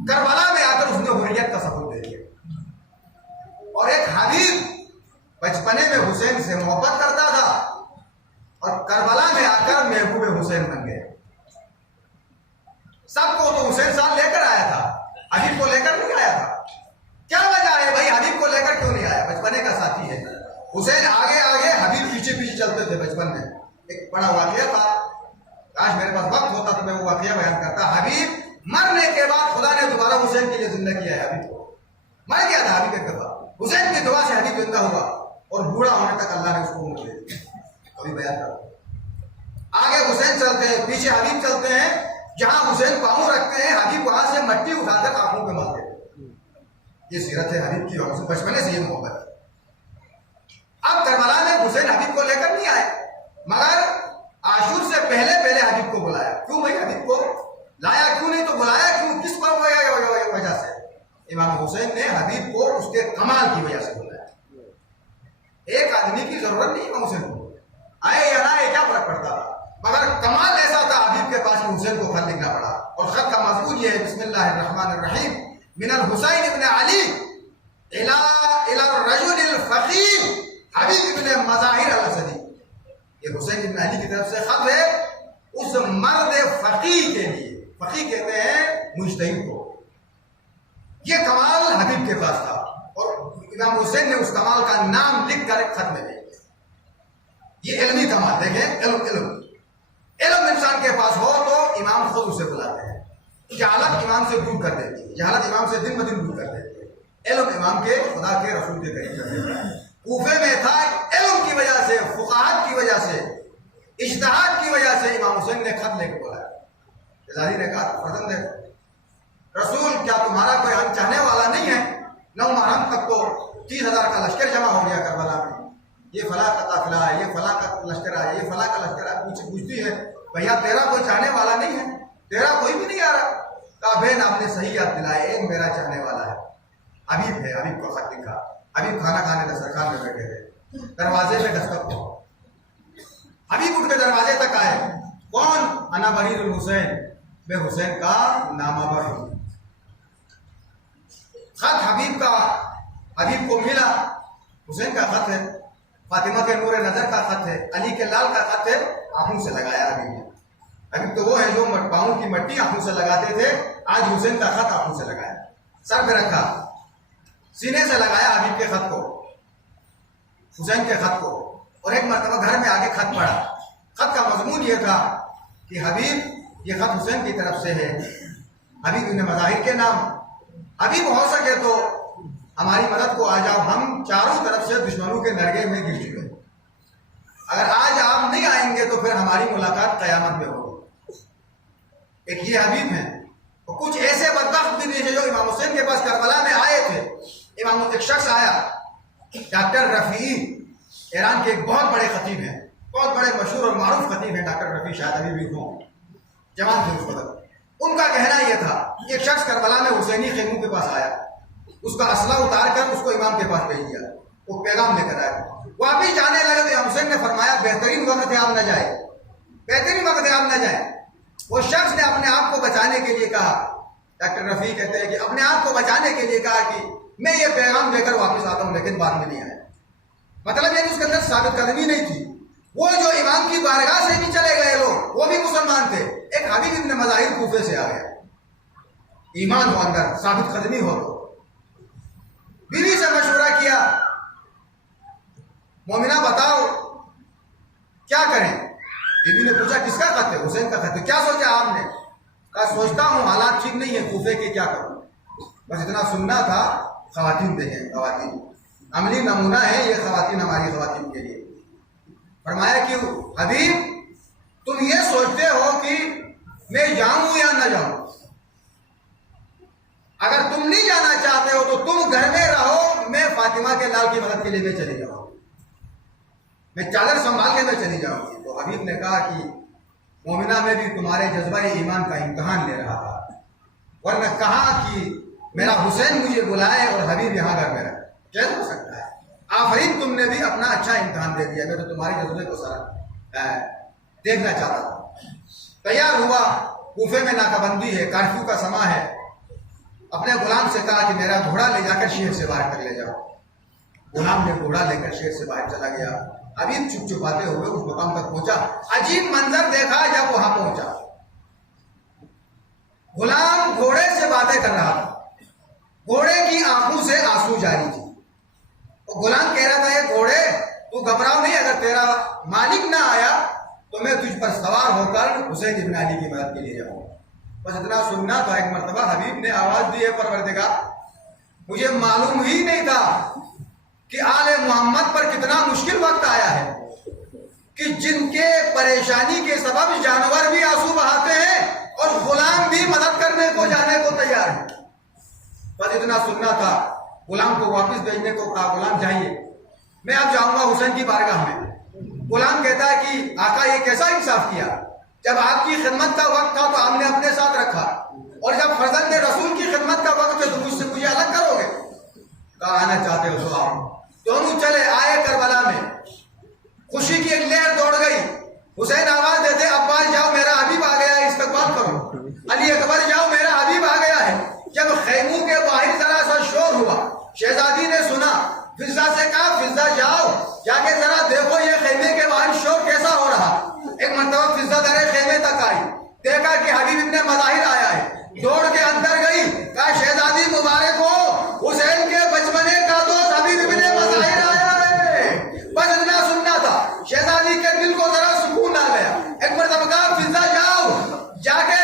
کربلا میں آ کر اس نے حریت کا سبق دے دیا. اور ایک حبیب بچپنے میں حسین سے محبت کرتا تھا اور کربلا میں آ کر محبوب حسین بن گئے. سب کو تو حسین صاحب لے کر آیا تھا، حبیب کو لے کر نہیں آیا تھا. کیا وجہ ہے بھائی حبیب کو لے کر کیوں نہیں آیا؟ بچپنے کا ساتھی ہے. حسین آگے آگے، حبیب پیچھے پیچھے چلتے تھے. بچپن میں ایک بڑا واقعہ تھا، کاش میرے پاس وقت ہوتا تو میں وہ واقعہ بیان کرتا. حبیب مرنے کے بعد خدا نے دوبارہ حسین کے لیے زندہ کیا ہے حبیب کو. مر گیا تھا حبیب ایک دفعہ, حسین کی دعا سے حبیب زندہ ہوا اور بوڑھا ہونے تک اللہ نے اس کو عمر دے دی. کبھی بیان کرو, آگے حسین چلتے ہیں, پیچھے حبیب چلتے ہیں. جہاں حسین پاؤں رکھتے ہیں حبیب وہاں سے مٹی اٹھا کر آنکھوں پہ مارتے ہیں. یہ سیرت ہے حبیب کی, اور بچپنے سے یہ محبت ہے. اب کربلا میں حسین حبیب کو لے کر نہیں آئے, مگر عاشور سے پہلے حبیب کو بلایا. کیوں بھائی حبیب کو لایا کیوں نہیں, تو بلایا کیوں, کس وجہ سے؟ امام حسین نے حبیب کو اس کے کمال کی وجہ سے بلایا. ایک آدمی کی ضرورت نہیں امام حسین کو, آئے یا نہ آئے کیا فرق پڑتا تھا, مگر کمال ایسا تھا حبیب کے پاس کہ حسین کو خط لکھنا پڑا. اور خط کا مضمون یہ ہے, بسم اللہ الرحمن الرحیم, من الحسین ابن علی الى الرجل الفقیر حبیب ابن مظاہر الاسدی. یہ حسین ابن علی کی طرف سے خط ہے اس مرد فقیہ کے لیے. فقیہ کہتے ہیں مجتہد کو. یہ کمال حبیب کے پاس تھا اور امام حسین نے اس کمال کا نام لکھ کر ایک خط میں دے دیا. یہ علمی کمال دیکھیں, علم انسان کے پاس ہو تو امام خود اسے بلاتے ہیں. جہالت امام سے دور کر دیتی ہے, جہالت امام سے دن بدن دور کر دیتی ہے. علم امام کے خدا کے رسول کے قریب کر دیتا ہے. کوفے میں تھا, علم کی وجہ سے, فقاہت کی وجہ سے, اجتہاد کی وجہ سے امام حسین نے خط لے کے بولا. شہزادی نے کہا فرزند ہے رسول, کیا تمہارا کوئی ہم چاہنے والا نہیں ہے؟ 9 محرم تک تو 30,000 کا لشکر جمع ہو گیا کربلا میں, یہ فلاں کا قافلہ ہے, یہ فلاں کا لشکر ہے, یہ فلاں کا لشکر ہے. پوچھتی ہے بھیا تیرا کوئی چاہنے والا نہیں ہے, تیرا کوئی بھی نہیں آ رہا. کہا بہن آپ نے صحیح یاد دلائے, ایک میرا چاہنے والا ہے, حبیب ہے. حبیب کو خط لکھا. حبیب کھانا کھانے دسترخوان میں بیٹھے تھے, دروازے پہ دستک ہوا. حبیب اٹھ کے دروازے تک آئے. کون؟ انا بریر الحسین, میں حسین کا نامہ بر ہوں. خط حبیب کا حبیب کو ملا. حسین کا خط ہے, فاطمہ کے نور نظر کا خط ہے, علی کے لال کا خط ہے. آنکھوں سے لگایا حبیب نے. حبیب تو وہ ہے جو پاؤں کی مٹی آنکھوں سے لگاتے تھے, آج حسین کا خط آنکھوں سے لگایا. سر پہ رکھا, سینے سے لگایا حبیب کے خط کو, حسین کے خط کو, اور ایک مرتبہ گھر میں آگے خط پڑھا. خط کا مضمون یہ تھا کہ حبیب یہ خط حسین کی طرف سے ہے, حبیب ابن مظاہر کے نام. حبیب ہو سکے تو ہماری مدد کو آ جاؤ, ہم چاروں طرف سے دشمنوں کے نرگے میں گر چکے ہیں. اگر آج آپ نہیں آئیں گے تو پھر ہماری ملاقات قیامت میں ہوگی. ایک یہ حبیب ہیں, اور کچھ ایسے بدبخت بھی تھے جو امام حسین کے پاس کربلا میں آئے تھے. ایک شخص آیا, ڈاکٹر رفیع, ایران کے ایک بہت بڑے خطیب ہیں, بہت بڑے مشہور اور معروف خطیب ہیں ڈاکٹر رفیع, شاید ابھی بھی ہوں, جوان تھے اس وقت. ان کا کہنا یہ تھا, ایک شخص کربلا میں حسینی خیموں کے پاس آیا, اس کا اسلحہ اتار کر اس کو امام کے پاس بھیج دیا, وہ پیغام لے کر آیا. واپس جانے لگے تو امام حسین نے فرمایا بہترین وقت ہے آپ نہ جائیں, بہترین وقت ہے آپ نہ جائیں. وہ شخص نے اپنے آپ کو بچانے کے لیے کہا, ڈاکٹر رفیع کہتے ہیں کہ اپنے آپ کو بچانے کے لیے کہا کہ میں یہ پیغام دے کر واپس آتا ہوں, لیکن بعد میں نہیں آیا. مطلب یہ کہ اس کے اندر ثابت قدمی نہیں تھی. وہ جو امام کی بارگاہ سے بھی چلے گئے لوگ, وہ بھی مسلمان تھے. ایک حبیب ابن مظاہر کوفے سے آ گیا, ایمان ہو اندر, ثابت قدمی ہو. بیوی سے مشورہ کیا, مومنہ بتاؤ کیا کریں. بیوی نے پوچھا کس کا خط ہے؟ حسین کا خط ہے. کیا سوچا آپ نے؟ کہا سوچتا ہوں حالات ٹھیک نہیں ہے کوفے کے, کیا کروں. بس اتنا سننا تھا. خواتین دیکھیں, خواتین عملی نمونہ ہے یہ خواتین, ہماری خواتین کے لیے. فرمایا کہ حبیب تم یہ سوچتے ہو کہ میں جاؤں یا نہ جاؤں. اگر تم نہیں جانا چاہتے ہو تو تم گھر میں رہو, میں فاطمہ کے لال کی مدد کے لیے میں چلی جاؤں, میں چادر سنبھال کے میں چلی جاؤں گی. تو حبیب نے کہا کہ مومنہ میں بھی تمہارے جذبہ ایمان کا امتحان لے رہا تھا, ورنہ کہا کہ میرا حسین مجھے بلائے اور حبیب یہاں گھر میں رہے, کیسے ہو سکتا ہے. آفرین تم نے بھی اپنا اچھا امتحان دے دیا, میں تو تمہارے جذبے کو سارا دیکھنا چاہتا تھا. تیار ہوا, کوفے میں ناکہ بندی ہے, کارفیو کا سما ہے. اپنے غلام سے کہا کہ میرا گھوڑا لے جا کر شہر سے باہر کر لے جاؤ. غلام نے گھوڑا لے کر شہر سے باہر چلا گیا. حبیب چھپ چھپاتے ہوئے اس مقام تک پہنچا. عجیب منظر دیکھا جب وہاں پہنچا. غلام گھوڑے سے باتیں کر رہا تھا, گھوڑے کی آنکھوں سے آنسو جاری تھی. غلام کہہ رہا تھا یہ گھوڑے تو گھبراؤ نہیں, اگر تیرا مالک نہ آیا تو میں تجھ پر سوار ہو کر حسین ابن علی کی مدد کے لیے جاؤں. بس اتنا سننا تھا. ایک مرتبہ حبیب نے آواز دی ہے پروردگار مجھے معلوم ہی نہیں تھا کہ آل محمد پر کتنا مشکل وقت آیا ہے کہ جن کے پریشانی کے سبب جانور بھی آنسو بہاتے ہیں اور غلام بھی مدد کرنے کو جانے کو تیار ہے. بس اتنا سننا تھا. غلام کو واپس بھیجنے کو کہا غلام جائیے میں اب جاؤں گا حسین کی بارگاہ میں. غلام کہتا ہے کہ آقا یہ کیسا انصاف کیا, جب آپ کی خدمت کا وقت تھا تو آپ نے اپنے ساتھ رکھا اور جب فرزند رسول کی خدمت کا وقت ہے تو مجھ سے مجھے الگ کرو گے. کہا آنا چاہتے ہو تو آؤ. دونوں چلے آئے کربلا میں. خوشی کی ایک لہر دوڑ گئی. حسین آواز دیتے عباس جاؤ میرا حبیب آ گیا ہے استقبال کرو. علی اکبر جاؤ میرا حبیب آ گیا ہے. جب خیموں کے باہر ذرا سا شور ہوا شہزادی نے سنا. فضہ سے کہا فضہ جاؤ جا کے ذرا دیکھو یہ خیمے کے باہر شور کیسا ہو رہا. ایک مرتبہ فضہ درے خیمے تک آئی, دیکھا کہ حبیب ابن مظاہر آیا ہے. دوڑ کے اندر گئی, کہا شہزادی مبارک ہو حسین کے بچپنے کا دوست حبیب ابن مظاہر آیا ہے. بس اتنا سننا تھا. شہزادی کے دل کو ذرا سکون آ گیا. ایک مرتبہ کہا فضہ جاؤ جا کے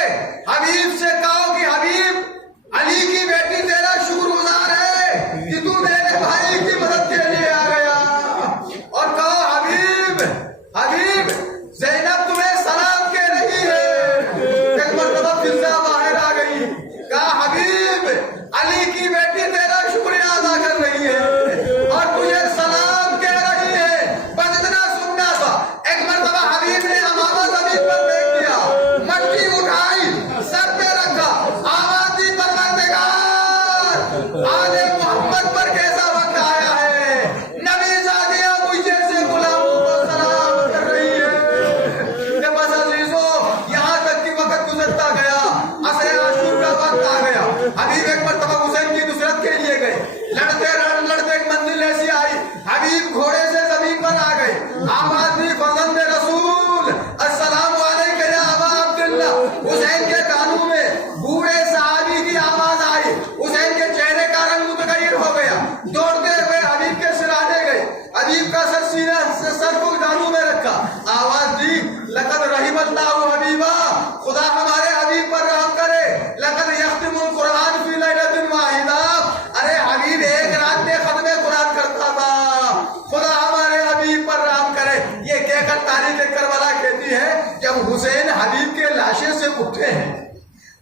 حبیب سے کہو کہ حبیب علی کی بیٹی تیرا شکر گزار ہے کہ تو میرے بھائی کی مدد کے لیے آ گیا. اور کہو حبیب حبیب زینب تمہیں سلام کہہ رہی ہے. ایک مرتبہ فضہ باہر آ گئی, کہا حبیب علی کی بیٹی تیرا شکریہ ادا کر رہی ہے اور تجھے سلام کہہ رہی ہے. بس اتنا سننا تھا. ایک مرتبہ حبیب نے امامہ زمین پر پھینک دیا, مٹی اٹھائی سر پہ رکھا, آواز دی پروردگار آل محمد پر کیسا وقت آیا ہے. نبی زادیاں مجھ جیسے غلاموں کو سلام کر رہی ہے. کہ بس عزیزو یہاں تک کہ وقت گزرتا گیا, عصر عاشور کا وقت آ گیا. حبیب ایک مرتبہ حسین کی نصرت کے لیے گئے. لڑتے ایک منزل ایسی آئی, حبیب گھوڑے سے زمین پر آ گئے. آواز دی فرزند رسول السلام علیکم یا ابا عبداللہ. حسین کے کانوں میں بوڑھے صحابی کی آواز آئی. حسین کے چہرے کا رنگ متغیر ہو گیا. دوڑتے ہوئے حبیب کے سرانے گئے. حبیب کا سر کو کانوں میں رکھا. آواز دی لقد رحم اللہ حبیبا, خدا ہمارے حبیب پر رحم کرے. لقد یختم القرآن فی لیلۃ واحدہ, ارے حبیب ایک رات میں ختم قرآن کرتا تھا. خدا ہمارے حبیب پر رحم کرے. یہ کہہ کر تاریخ کربلا کہتی ہے جب حسین حبیب کے لاشے سے اٹھے ہیں,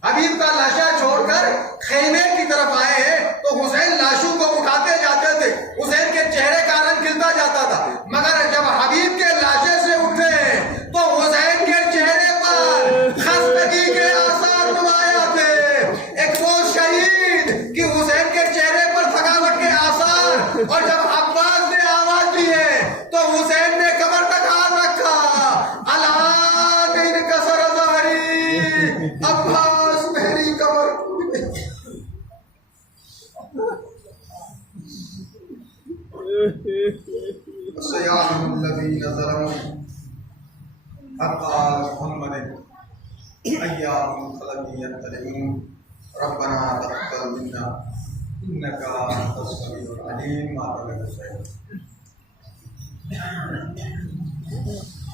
حبیب کا لاشا چھوڑ کر خیمے کی طرف آئے ہیں, تو حسین لاشوں کو اٹھاتے جاتے تھے. حسین کے چہرے کا رنگ کھلتا جاتا تھا. مگر جب حبیب کے لاشے سے اٹھے ہیں تو حسین کے چہرے پر خستگی کے آثار نمایاں تھے. ایک وہ شہید کہ حسین کے چہرے پر تھکاوٹ کے آثار. اور جب عباس نے آواز دی ہے تو حسین نے کمر تک ہاتھ رکھا. الان انکسر ظہری, عباس میری کمر ٹوٹ گئی. سیعلم الذین ظلموا حق آل محمد ایام خلق ينتلئون ربنا تقبل منا انك انت السميع العليم.